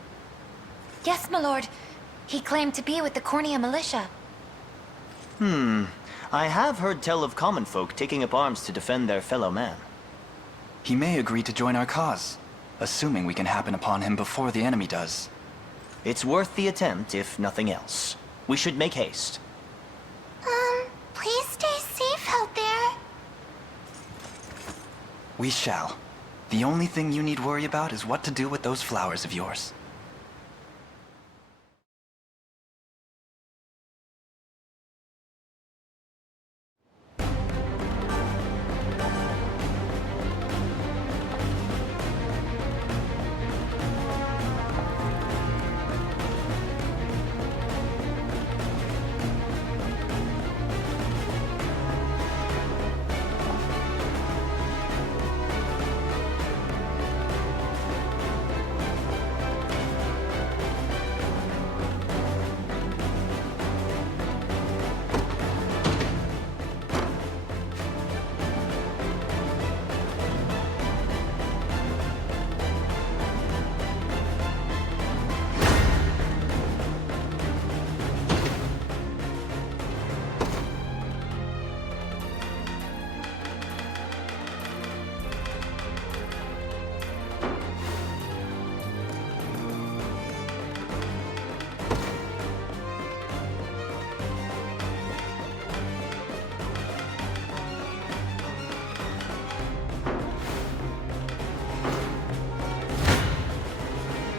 Yes, my lord. He claimed to be with the Cornea militia. I have heard tell of common folk taking up arms to defend their fellow man. He may agree to join our cause, assuming we can happen upon him before the enemy does. It's worth the attempt, if nothing else. We should make haste. Please stay safe out there. We shall. The only thing you need worry about is what to do with those flowers of yours.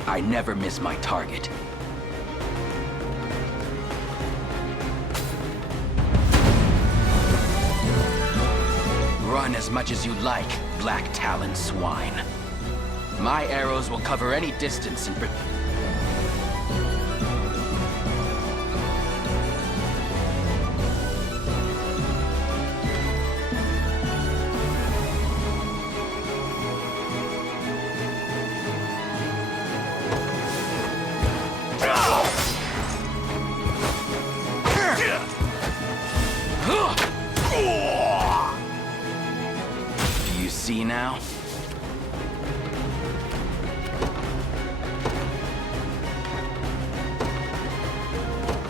I never miss my target. Run as much as you like, Black Talon swine. My arrows will cover any distance and... See now?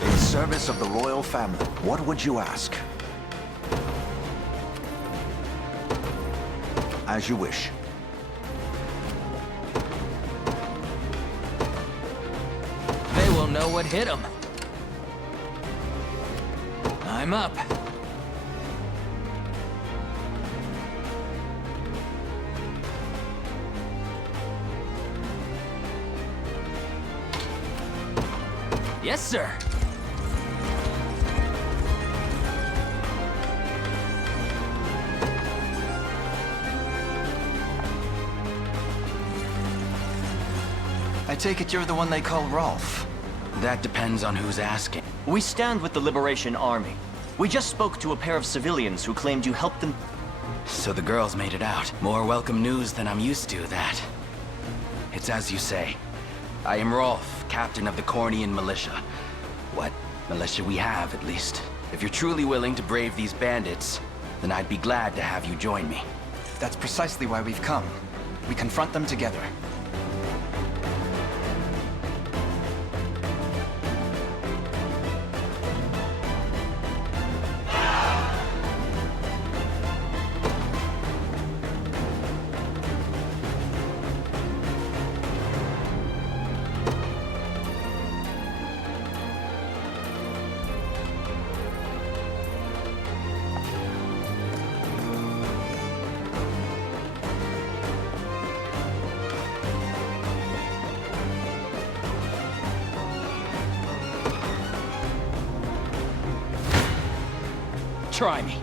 In service of the royal family, what would you ask? As you wish. They will know what hit them. I'm up. Yes, sir. I take it you're the one they call Rolf. That depends on who's asking. We stand with the Liberation Army. We just spoke to a pair of civilians who claimed you helped them. So the girls made it out. More welcome news than I'm used to, that. It's as you say. I am Rolf, captain of the Cornean militia. What militia we have, at least. If you're truly willing to brave these bandits, then I'd be glad to have you join me. That's precisely why we've come. We confront them together. Try me.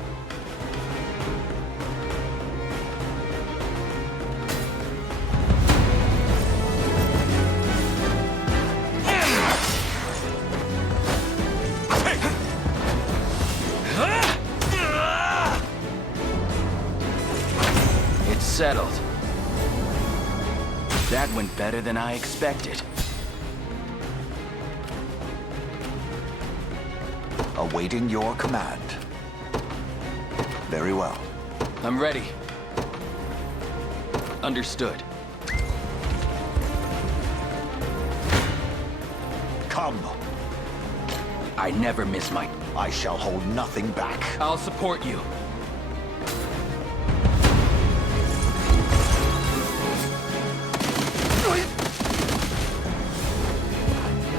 It's settled. That went better than I expected. Awaiting your command. Very well. I'm ready. Understood. Come. I never miss my... I shall hold nothing back. I'll support you.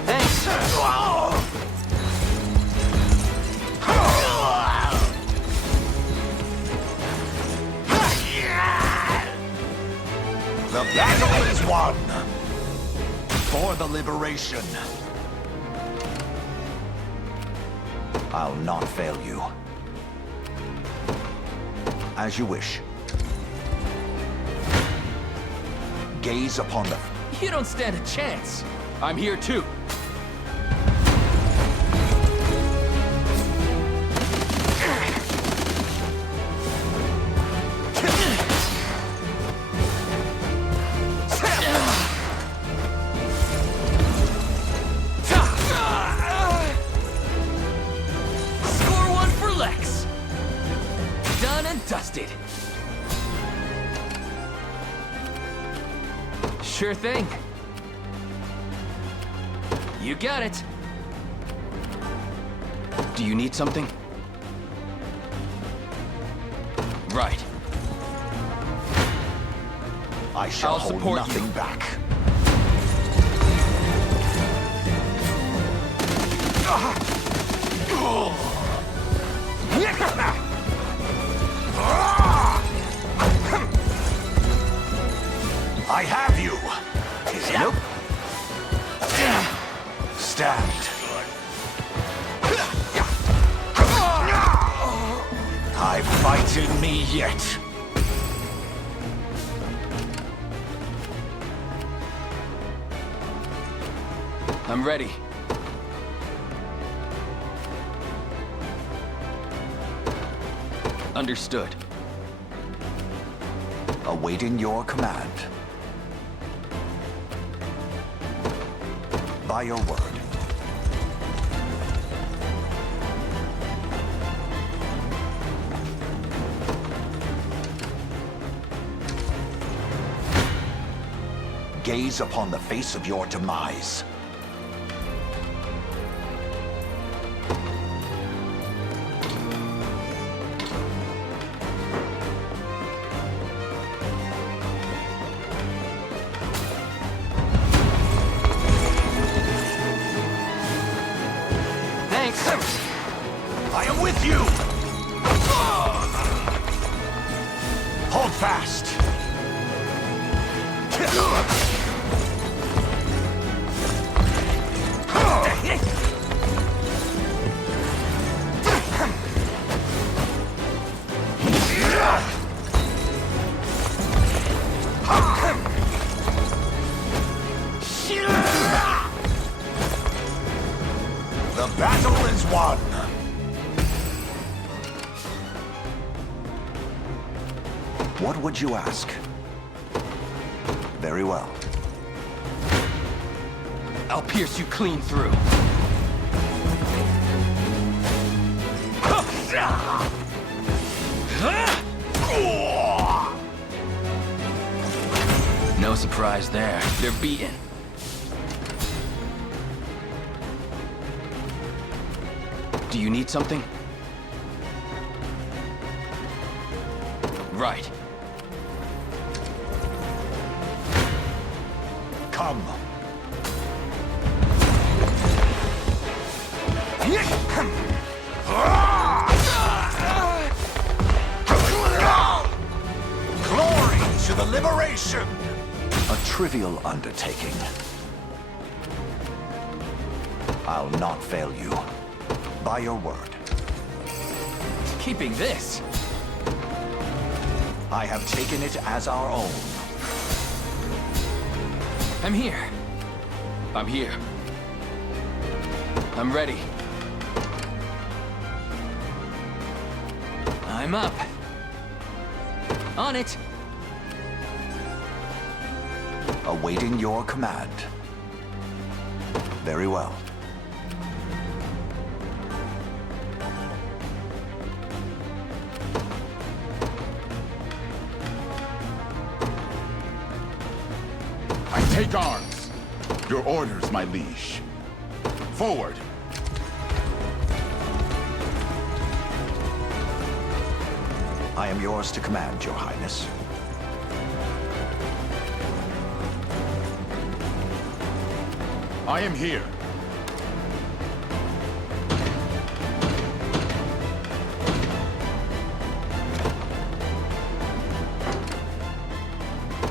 Thanks. The battle is won! For the liberation. I'll not fail you. As you wish. Gaze upon the... You don't stand a chance. I'm here too. Dusted. Sure thing. You got it. Do you need something? Right. I shall hold nothing back. I have you! Nope. Stand. I fight in me yet. I'm ready. Understood. Awaiting your command. By your word. Gaze upon the face of your demise. I am with you! Hold fast! The battle is won! What would you ask? Very well. I'll pierce you clean through. No surprise there. They're beaten. Do you need something? Right. Come. Glory to the liberation! A trivial undertaking. I'll not fail you. By your word. Keeping this. I have taken it as our own. I'm here. I'm here. I'm ready. I'm up. On it. Awaiting your command. Very well. Take arms. Your orders, my liege. Forward! I am yours to command, Your Highness. I am here.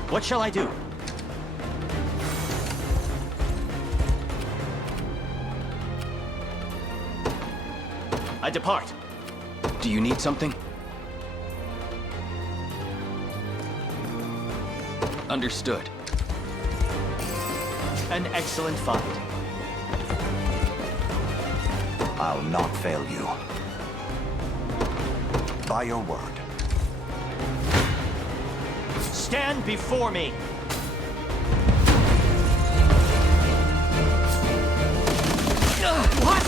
What shall I do? I depart. Do you need something? Understood. An excellent find. I'll not fail you. By your word. Stand before me! What?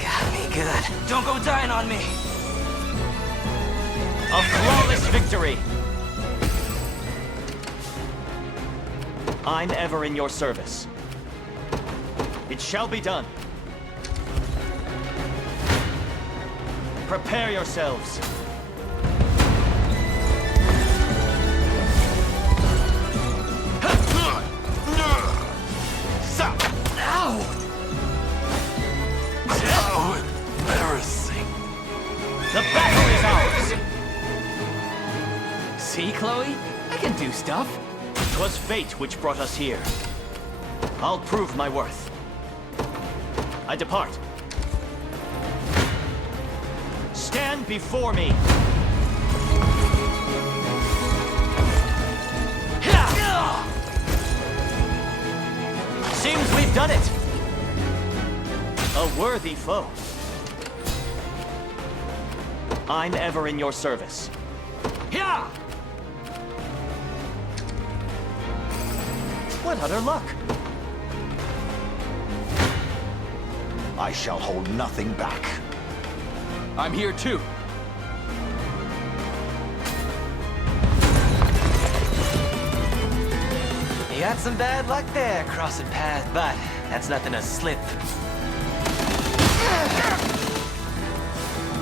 Got me good. Don't go dying on me. A flawless victory! I'm ever in your service. It shall be done. Prepare yourselves. Ow! How embarrassing. The battle is ours! See, Chloe? I can do stuff. 'Twas fate which brought us here. I'll prove my worth. I depart. Stand before me! Seems we've done it! A worthy foe. I'm ever in your service. Yeah! What utter luck! I shall hold nothing back. I'm here too. You got some bad luck there, crossing paths, but that's nothing to slip.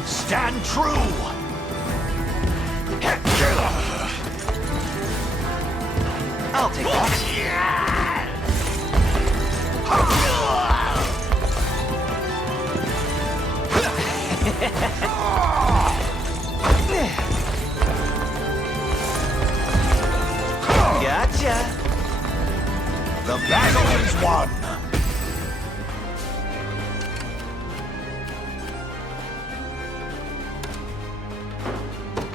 Stand true! I'll take that. Gotcha. The battle is won!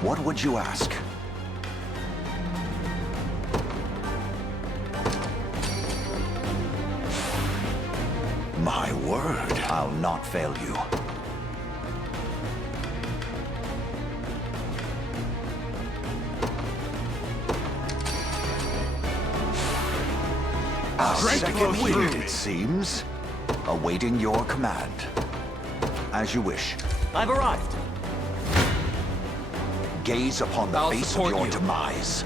What would you ask? My word, I'll not fail you. A second wind, it seems. Awaiting your command. As you wish. I've arrived. Gaze upon the face of your demise.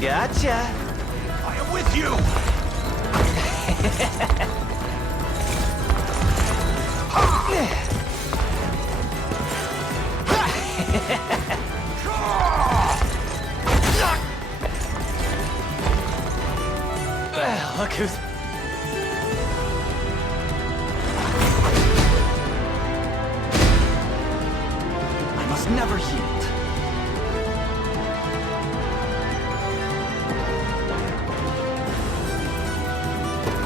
Gotcha. I am with you. Well, look who's... I must never yield.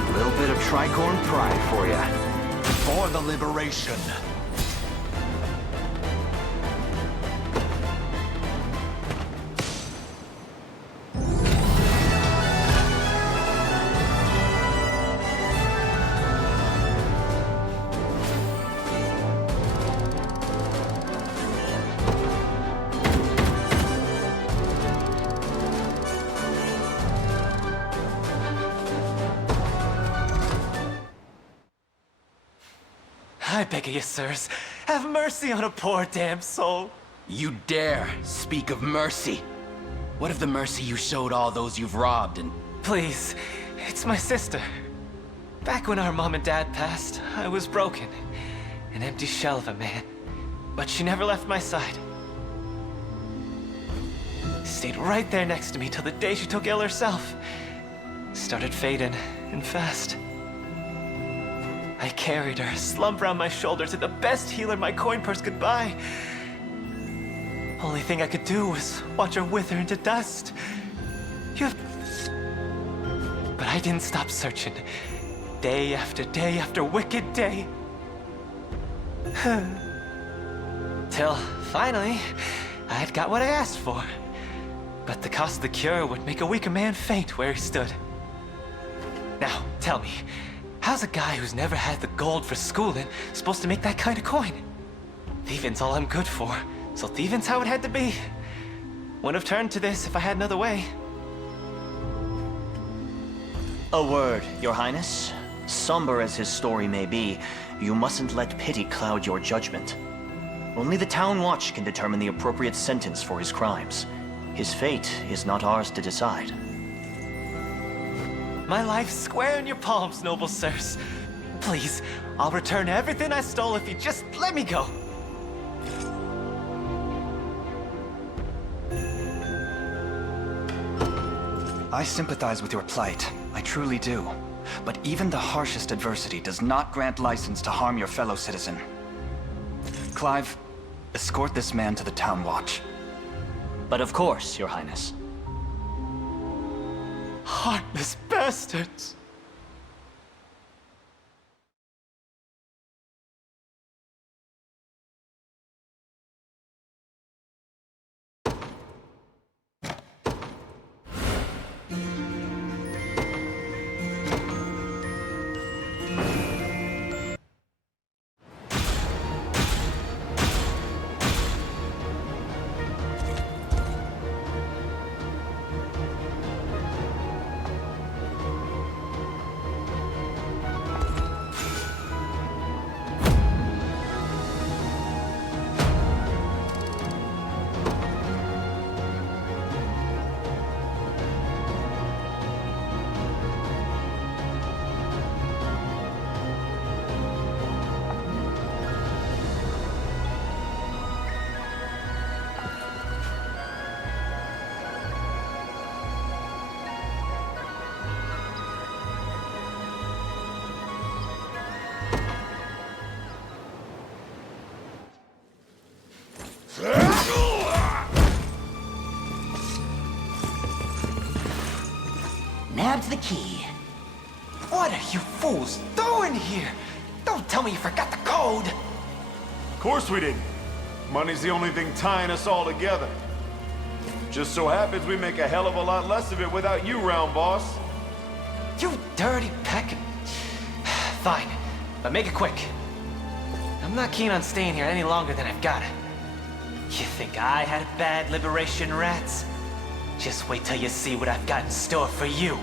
A little bit of tricorn pride for you. For the liberation. I beg of you, sirs, have mercy on a poor damn soul. You dare speak of mercy? What of the mercy you showed all those you've robbed and... Please, it's my sister. Back when our mom and dad passed, I was broken. An empty shell of a man. But she never left my side. Stayed right there next to me till the day she took ill herself. Started fading, and fast. I carried her, slump around my shoulders, at the best healer my coin purse could buy. Only thing I could do was watch her wither into dust. But I didn't stop searching. Day after wicked day. Till, finally, I had got what I asked for. But the cost of the cure would make a weaker man faint where he stood. Now, tell me, how's a guy who's never had the gold for schooling supposed to make that kind of coin? Thieving's all I'm good for, so thieving's how it had to be. Wouldn't have turned to this if I had another way. A word, Your Highness. Somber as his story may be, you mustn't let pity cloud your judgment. Only the Town Watch can determine the appropriate sentence for his crimes. His fate is not ours to decide. My life's square in your palms, noble sirs. Please, I'll return everything I stole if you just let me go. I sympathize with your plight. I truly do. But even the harshest adversity does not grant license to harm your fellow citizen. Clive, escort this man to the Town Watch. But of course, Your Highness. Heartless bastards! Nabbed the key. What are you fools doing here? Don't tell me you forgot the code. Of course we didn't. Money's the only thing tying us all together. Just so happens we make a hell of a lot less of it without you, round boss. You dirty peck. Fine, but make it quick. I'm not keen on staying here any longer than I've got. You think I had a bad liberation, rats? Just wait till you see what I've got in store for you.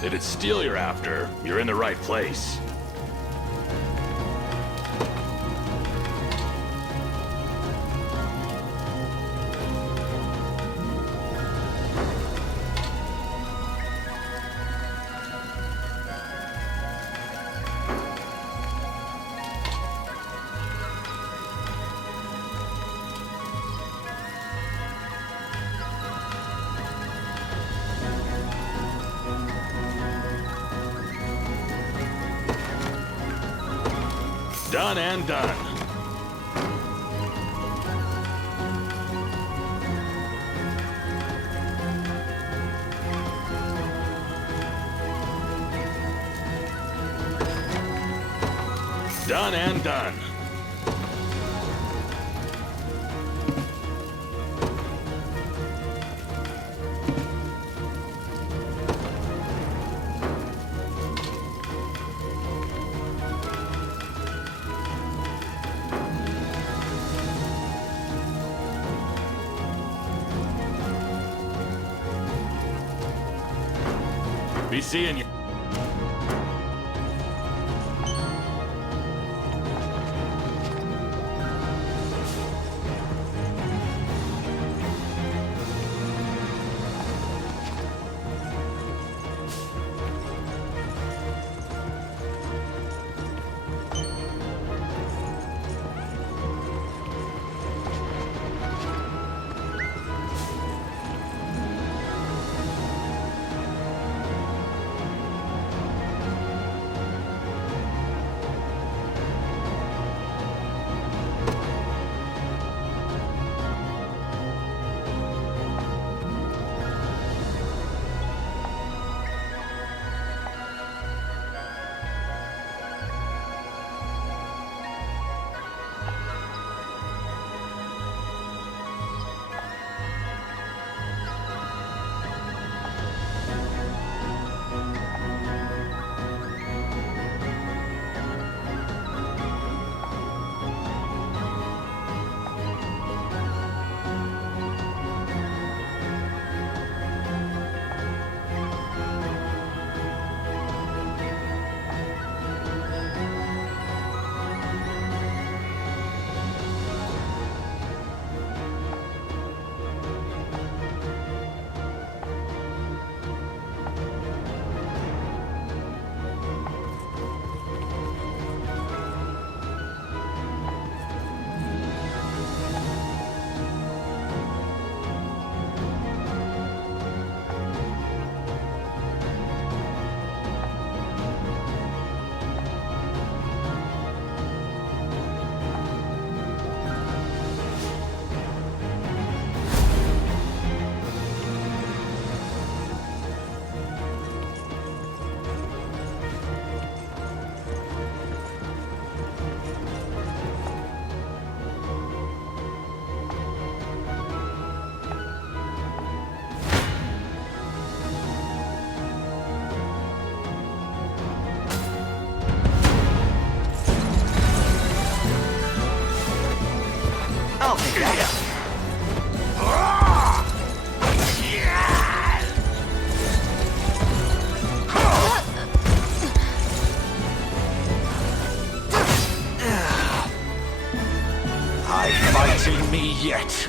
If it's steel you're after, you're in the right place. Done and done. Done and done. Be seeing you. I'll take that. I fighting me yet.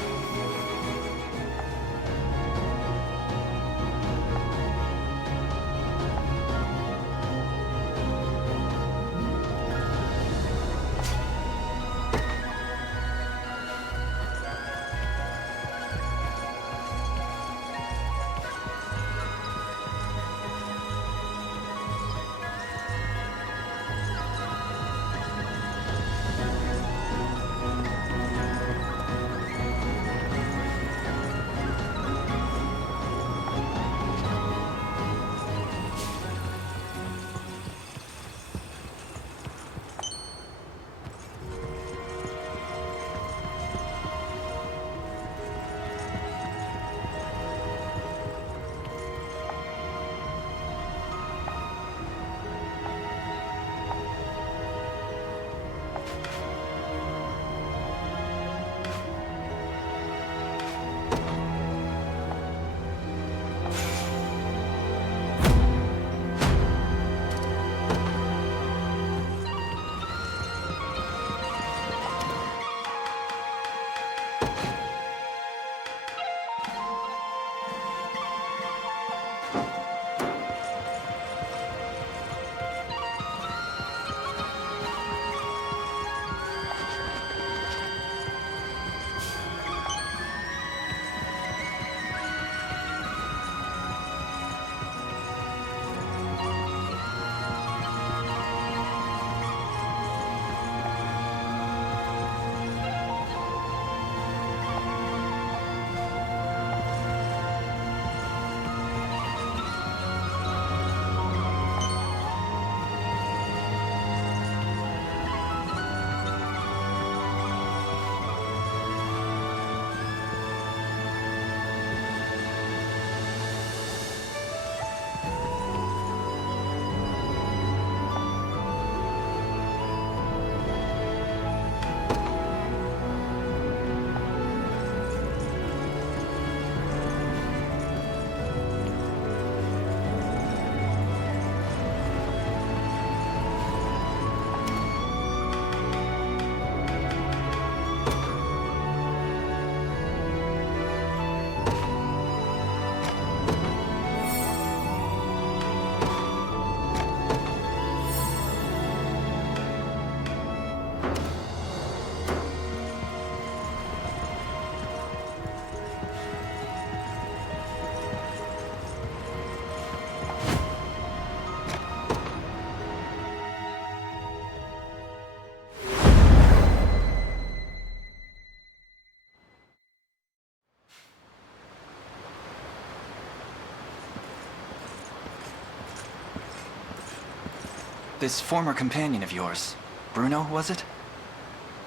This former companion of yours, Bruno, was it?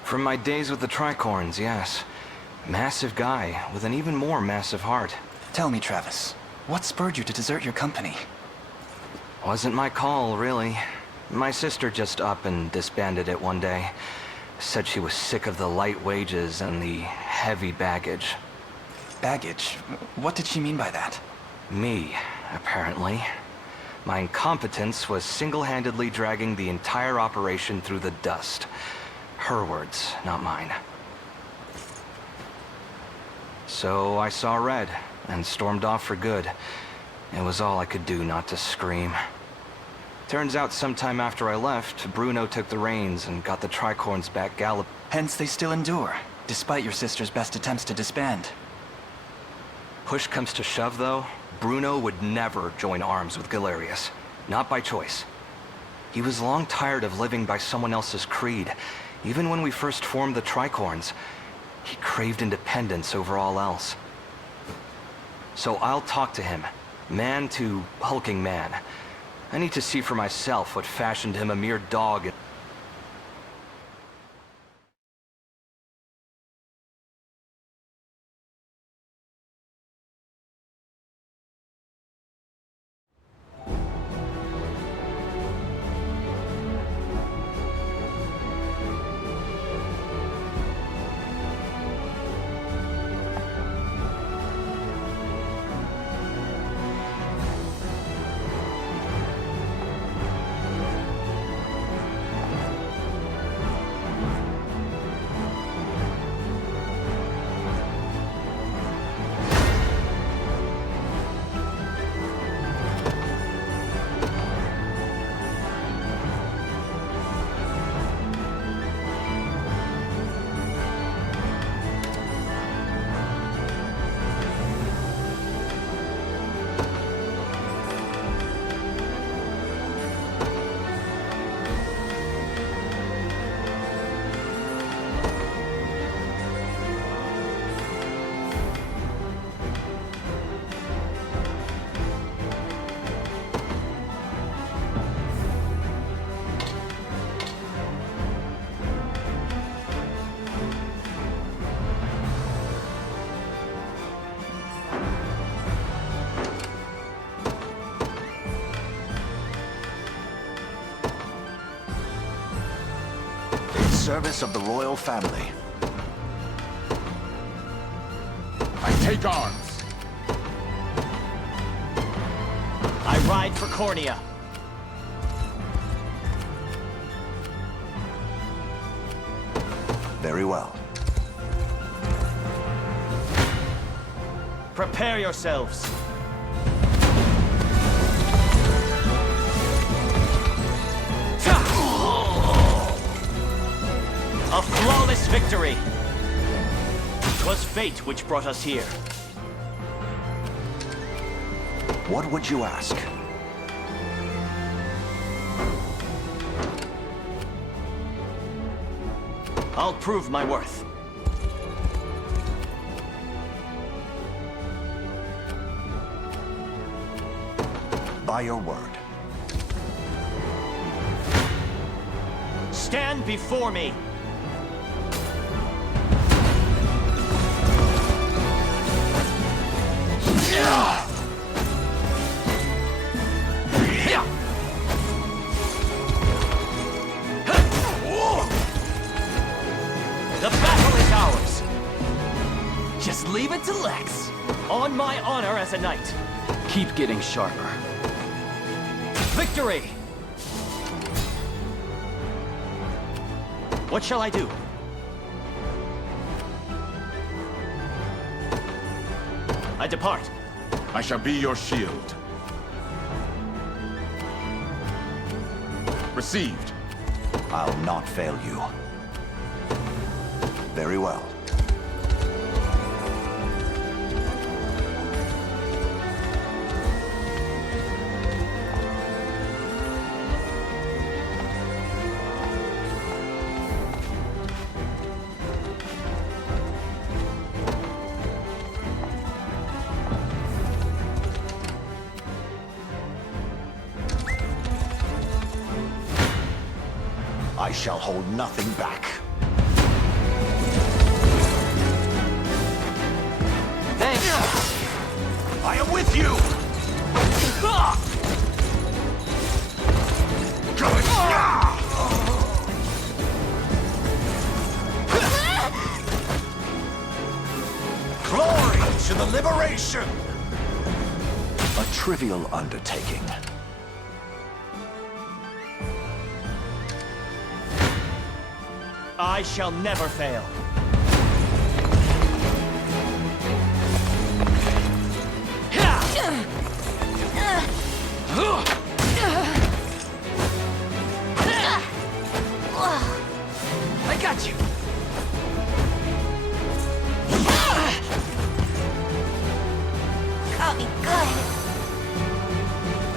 From my days with the Tricorns, yes. Massive guy, with an even more massive heart. Tell me, Travis, what spurred you to desert your company? Wasn't my call, really. My sister just up and disbanded it one day. Said she was sick of the light wages and the heavy baggage. Baggage? What did she mean by that? Me, apparently. My incompetence was single-handedly dragging the entire operation through the dust. Her words, not mine. So I saw red and stormed off for good. It was all I could do not to scream. Turns out sometime after I left, Bruno took the reins and got the Tricorns back gallop. Hence they still endure, despite your sister's best attempts to disband. Push comes to shove, though, Bruno would never join arms with Galerius. Not by choice. He was long tired of living by someone else's creed. Even when we first formed the Tricorns, he craved independence over all else. So I'll talk to him, man to hulking man. I need to see for myself what fashioned him a mere dog. Service of the royal family. I take arms. I ride for Cornea. Very well. Prepare yourselves. A flawless victory! 'Twas fate which brought us here. What would you ask? I'll prove my worth. By your word. Stand before me! The battle is ours! Just leave it to Lex. On my honor as a knight. Keep getting sharper. Victory! What shall I do? I depart. I shall be your shield. Received. I'll not fail you. Very well. I shall hold nothing back. Thanks! I am with you! Glory to the liberation! A trivial undertaking. I shall never fail. I got you! Got me good.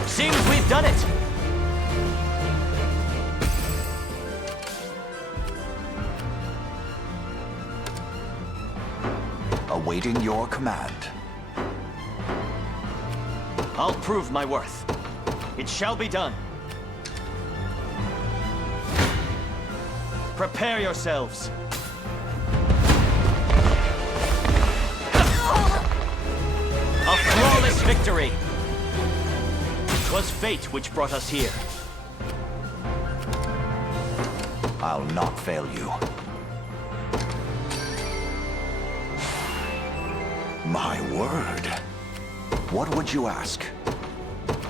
Seems we've done it! Awaiting your command. I'll prove my worth. It shall be done. Prepare yourselves. A flawless victory! 'Twas fate which brought us here. I'll not fail you. My word. What would you ask?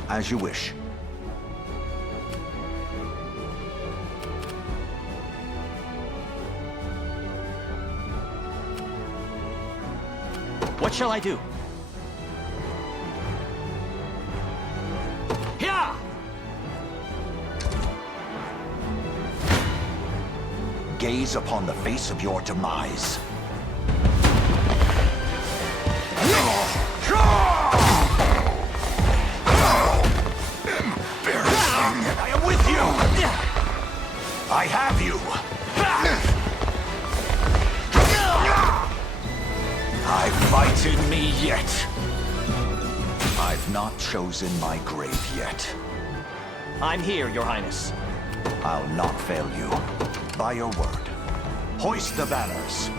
As you wish. What shall I do? Here! Gaze upon the face of your demise. I am with you! I have you! I fight in me yet. I've not chosen my grave yet. I'm here, Your Highness. I'll not fail you. By your word. Hoist the banners.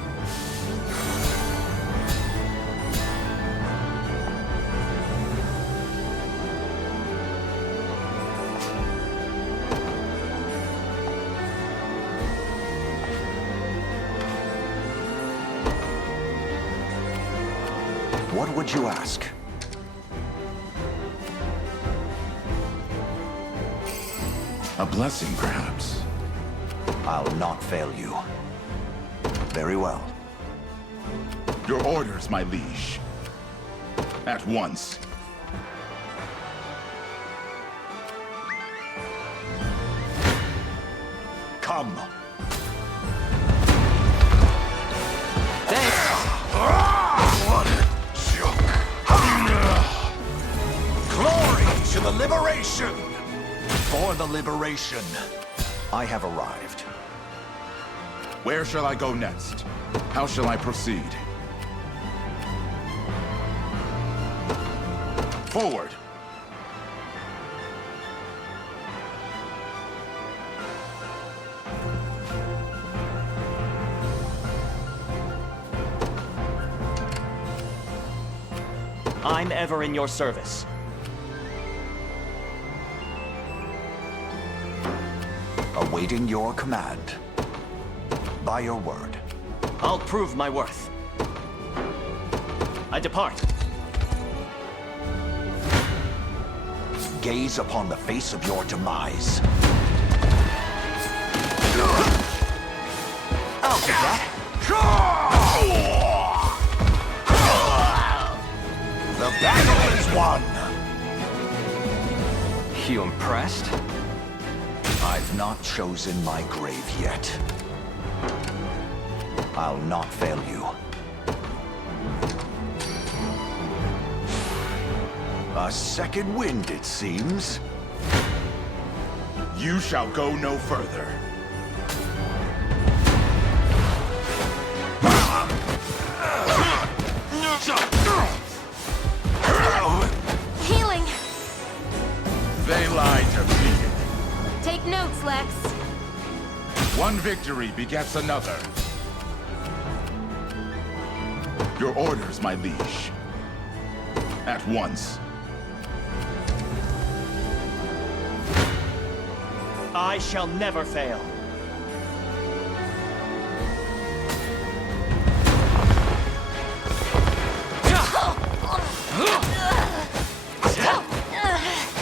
What would you ask? A blessing, perhaps. I'll not fail you. Very well. Your orders, my liege. At once. Come. Glory to the liberation! For the liberation, I have arrived. Where shall I go next? How shall I proceed? Forward! I'm ever in your service. Awaiting your command. By your word. I'll prove my worth. I depart. Gaze upon the face of your demise. I'll take that. The battle is won! You impressed? I've not chosen my grave yet. I'll not fail you. A second wind, it seems. You shall go no further. Healing! They lie defeated. Take notes, Lex. victory begets another. Your orders, my liege. At once. I shall never fail.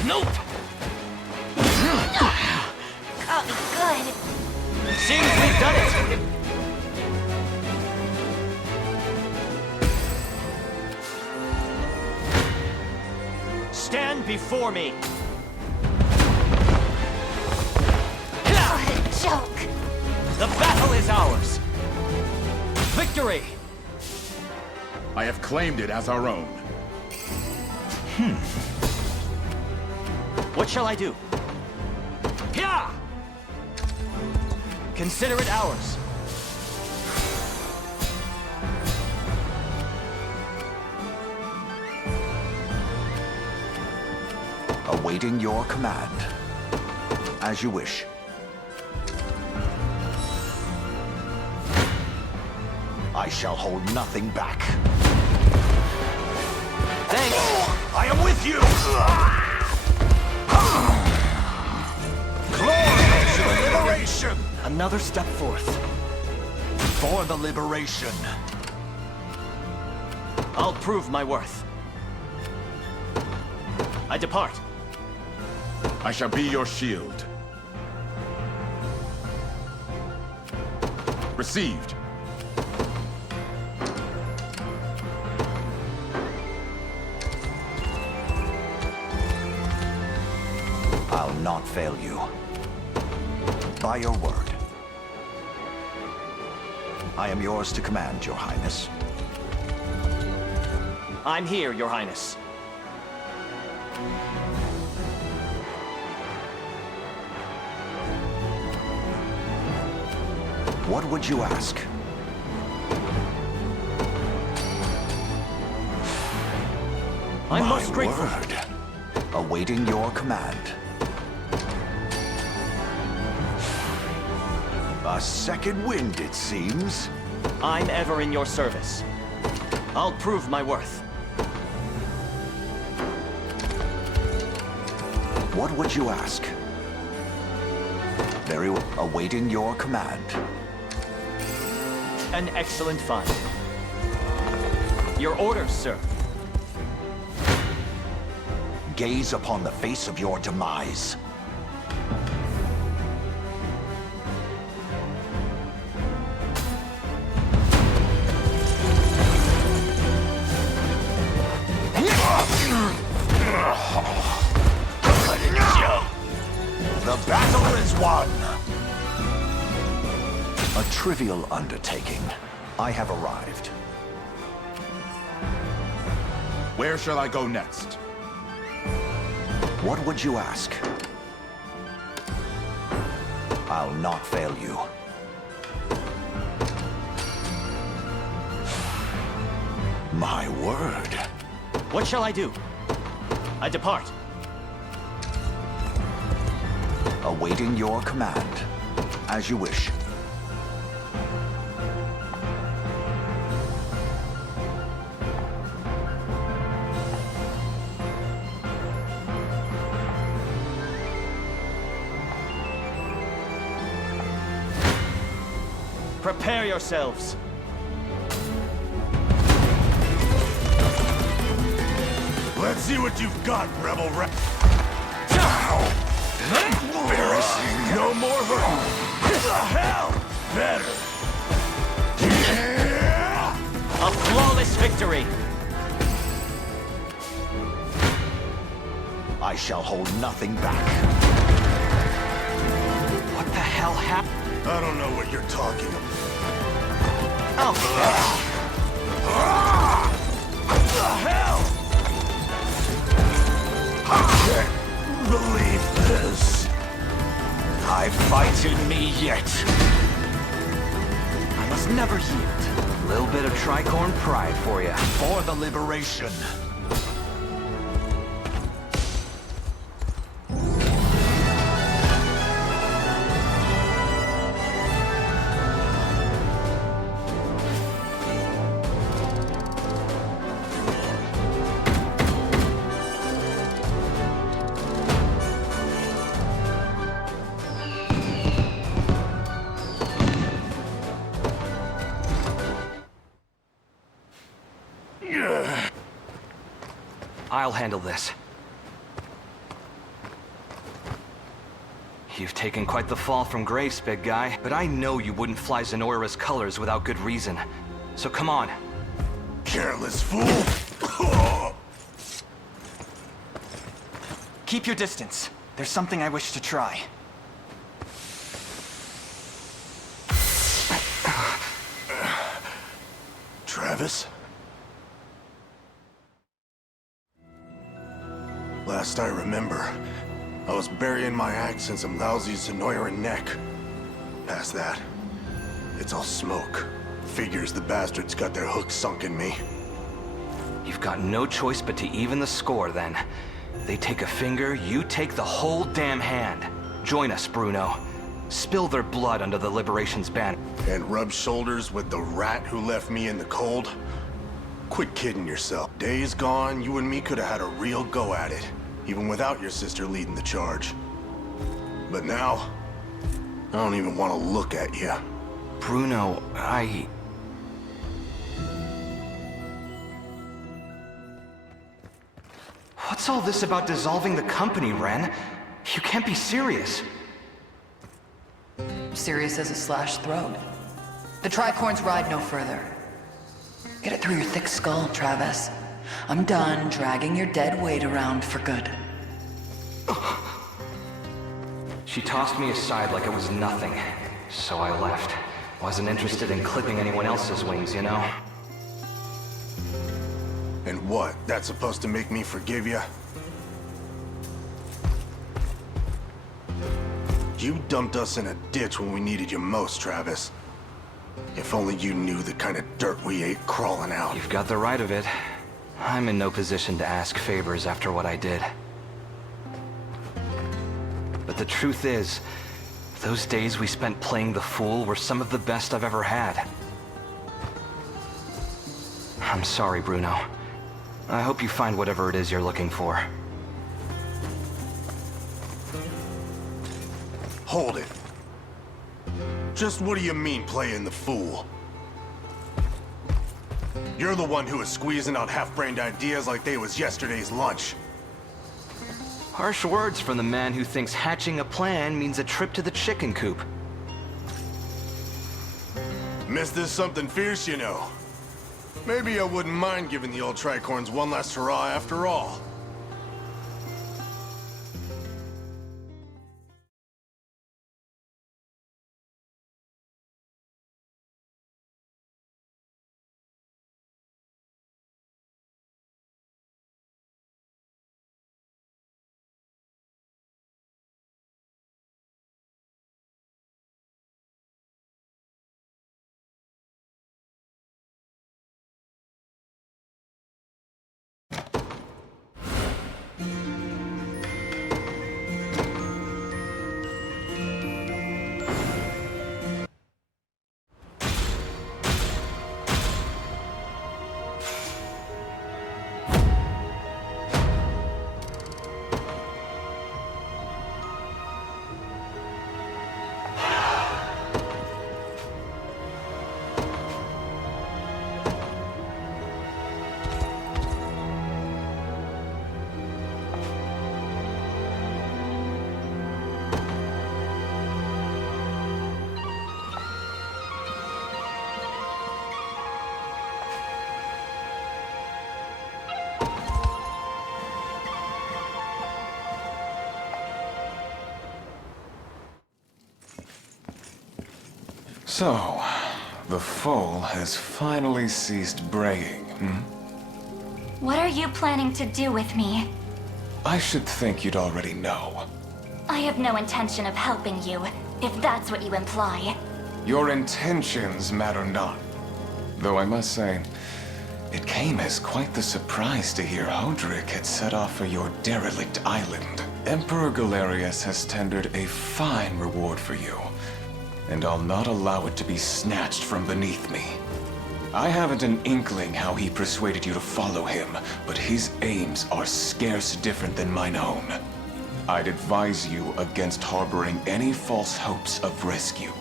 Nope. Oh, good. Seems we've done it. Stand before me. Joke. The battle is ours. Victory! I have claimed it as our own. What shall I do? Yeah! Consider it ours. Awaiting your command. As you wish. I shall hold nothing back. Thanks. I am with you! Glory to the liberation! Another step forth. For the liberation. I'll prove my worth. I depart. I shall be your shield. Received. I'll not fail you. By your word. I am yours to command, Your Highness. I'm here, Your Highness. What would you ask? I'm most grateful. My word. Awaiting your command. A second wind, it seems. I'm ever in your service. I'll prove my worth. What would you ask? Very well. Awaiting your command. An excellent find. Your orders, sir. Gaze upon the face of your demise. The battle is won! A trivial undertaking. I have arrived. Where shall I go next? What would you ask? I'll not fail you. My word. What shall I do? I depart. Awaiting your command. As you wish. Prepare yourselves. Let's see what you've got, rebel Embarrassing. No more hurt. The hell? Better. A flawless victory. I shall hold nothing back. What the hell happened? I don't know what you're talking about. Oh. What the hell? I can't believe this. I fight in me yet. I must never yield. A little bit of tricorn pride for you. For the liberation. I'll handle this. You've taken quite the fall from grace, big guy, but I know you wouldn't fly Zenoira's colors without good reason. So come on. Careless fool! Keep your distance. There's something I wish to try. Travis? Last I remember, I was burying my axe in some lousy Zenoiran neck. Past that, it's all smoke. Figures the bastards got their hooks sunk in me. You've got no choice but to even the score, then. They take a finger, you take the whole damn hand. Join us, Bruno. Spill their blood under the Liberation's banner. And rub shoulders with the rat who left me in the cold? Quit kidding yourself. Days gone, you and me could have had a real go at it, even without your sister leading the charge. But now, I don't even want to look at you. Bruno, What's all this about dissolving the company, Ren? You can't be serious. Serious as a slashed throat. The tricorns ride no further. Get it through your thick skull, Travis. I'm done dragging your dead weight around for good. She tossed me aside like it was nothing, so I left. Wasn't interested in clipping anyone else's wings, you know? And what? That's supposed to make me forgive you? You dumped us in a ditch when we needed you most, Travis. If only you knew the kind of dirt we ate crawling out. You've got the right of it. I'm in no position to ask favors after what I did. But the truth is, those days we spent playing the fool were some of the best I've ever had. I'm sorry, Bruno. I hope you find whatever it is you're looking for. Hold it. Just what do you mean, playing the fool? You're the one who was squeezing out half-brained ideas like they was yesterday's lunch. Harsh words from the man who thinks hatching a plan means a trip to the chicken coop. Miss this something fierce, you know. Maybe I wouldn't mind giving the old tricorns one last hurrah after all. So, the foal has finally ceased braying, hmm? What are you planning to do with me? I should think you'd already know. I have no intention of helping you, if that's what you imply. Your intentions matter not. Though I must say, it came as quite the surprise to hear Hodrick had set off for your derelict island. Emperor Galerius has tendered a fine reward for you, and I'll not allow it to be snatched from beneath me. I haven't an inkling how he persuaded you to follow him, but his aims are scarce different than mine own. I'd advise you against harboring any false hopes of rescue,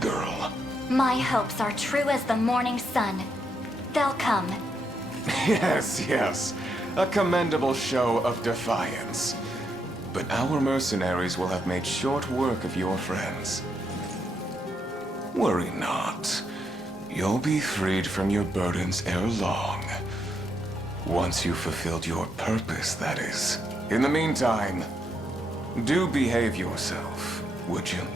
girl. My hopes are true as the morning sun. They'll come. Yes, yes. A commendable show of defiance. But our mercenaries will have made short work of your friends. Worry not. You'll be freed from your burdens ere long. Once you've fulfilled your purpose, that is. In the meantime, do behave yourself, would you?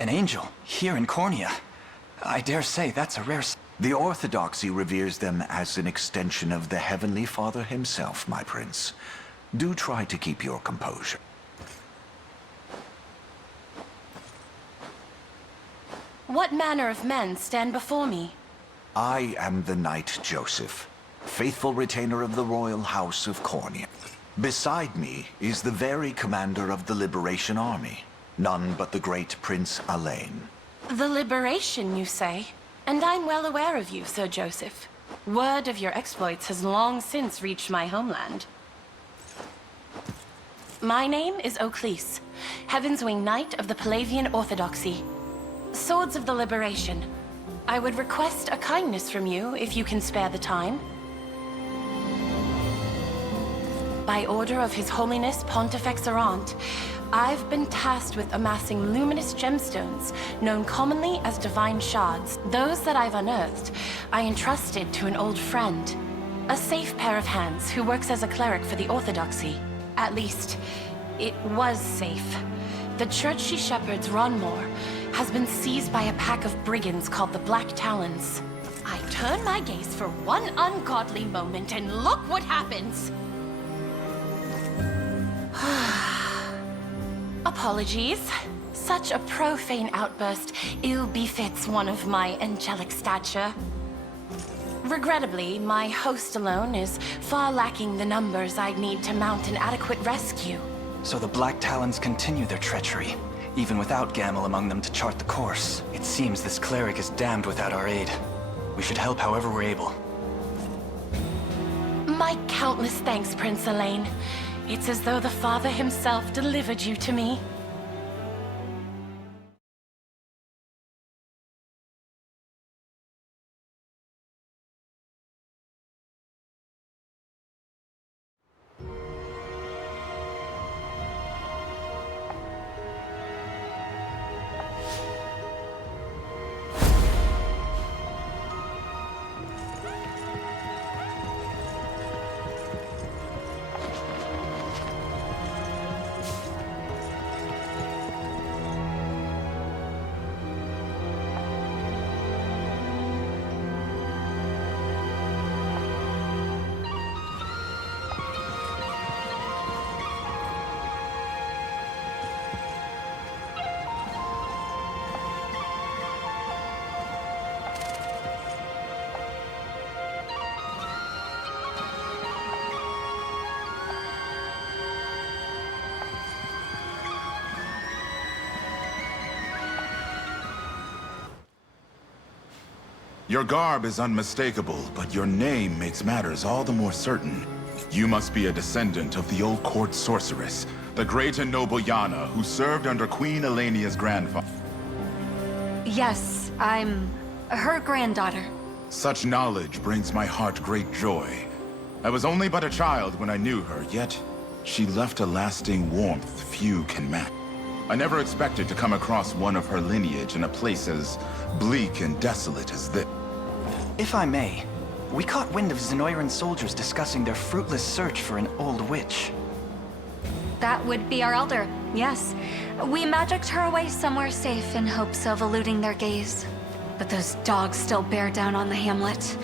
An angel, here in Cornea. I dare say that's a rare... The Orthodoxy reveres them as an extension of the Heavenly Father himself, my prince. Do try to keep your composure. What manner of men stand before me? I am the Knight Joseph, faithful retainer of the royal house of Cornea. Beside me is the very commander of the Liberation Army, none but the great Prince Alain. The Liberation, you say? And I'm well aware of you, Sir Joseph. Word of your exploits has long since reached my homeland. My name is Oclese, Heaven's Wing Knight of the Palavian Orthodoxy. Swords of the Liberation. I would request a kindness from you if you can spare the time. By order of His Holiness Pontifex Errant, I've been tasked with amassing luminous gemstones, known commonly as divine shards. Those that I've unearthed, I entrusted to an old friend. A safe pair of hands who works as a cleric for the Orthodoxy. At least, it was safe. The church she shepherds, Ronmore, has been seized by a pack of brigands called the Black Talons. I turn my gaze for one ungodly moment and look what happens! Apologies. Such a profane outburst ill befits one of my angelic stature. Regrettably, my host alone is far lacking the numbers I'd need to mount an adequate rescue. So the Black Talons continue their treachery, even without Gamel among them to chart the course. It seems this cleric is damned without our aid. We should help however we're able. My countless thanks, Prince Alain. It's as though the Father himself delivered you to me. Your garb is unmistakable, but your name makes matters all the more certain. You must be a descendant of the old court sorceress, the great and noble Yana, who served under Queen Elenia's grandfather. Yes, I'm her granddaughter. Such knowledge brings my heart great joy. I was only but a child when I knew her, yet she left a lasting warmth few can match. I never expected to come across one of her lineage in a place as bleak and desolate as this. If I may, we caught wind of Zenoiran soldiers discussing their fruitless search for an old witch. That would be our elder, yes. We magicked her away somewhere safe in hopes of eluding their gaze. But those dogs still bear down on the hamlet,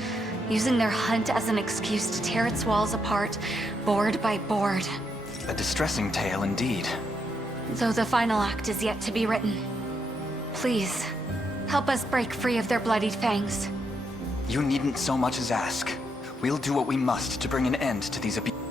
using their hunt as an excuse to tear its walls apart, board by board. A distressing tale indeed. Though the final act is yet to be written. Please, help us break free of their bloodied fangs. You needn't so much as ask. We'll do what we must to bring an end to these abuses.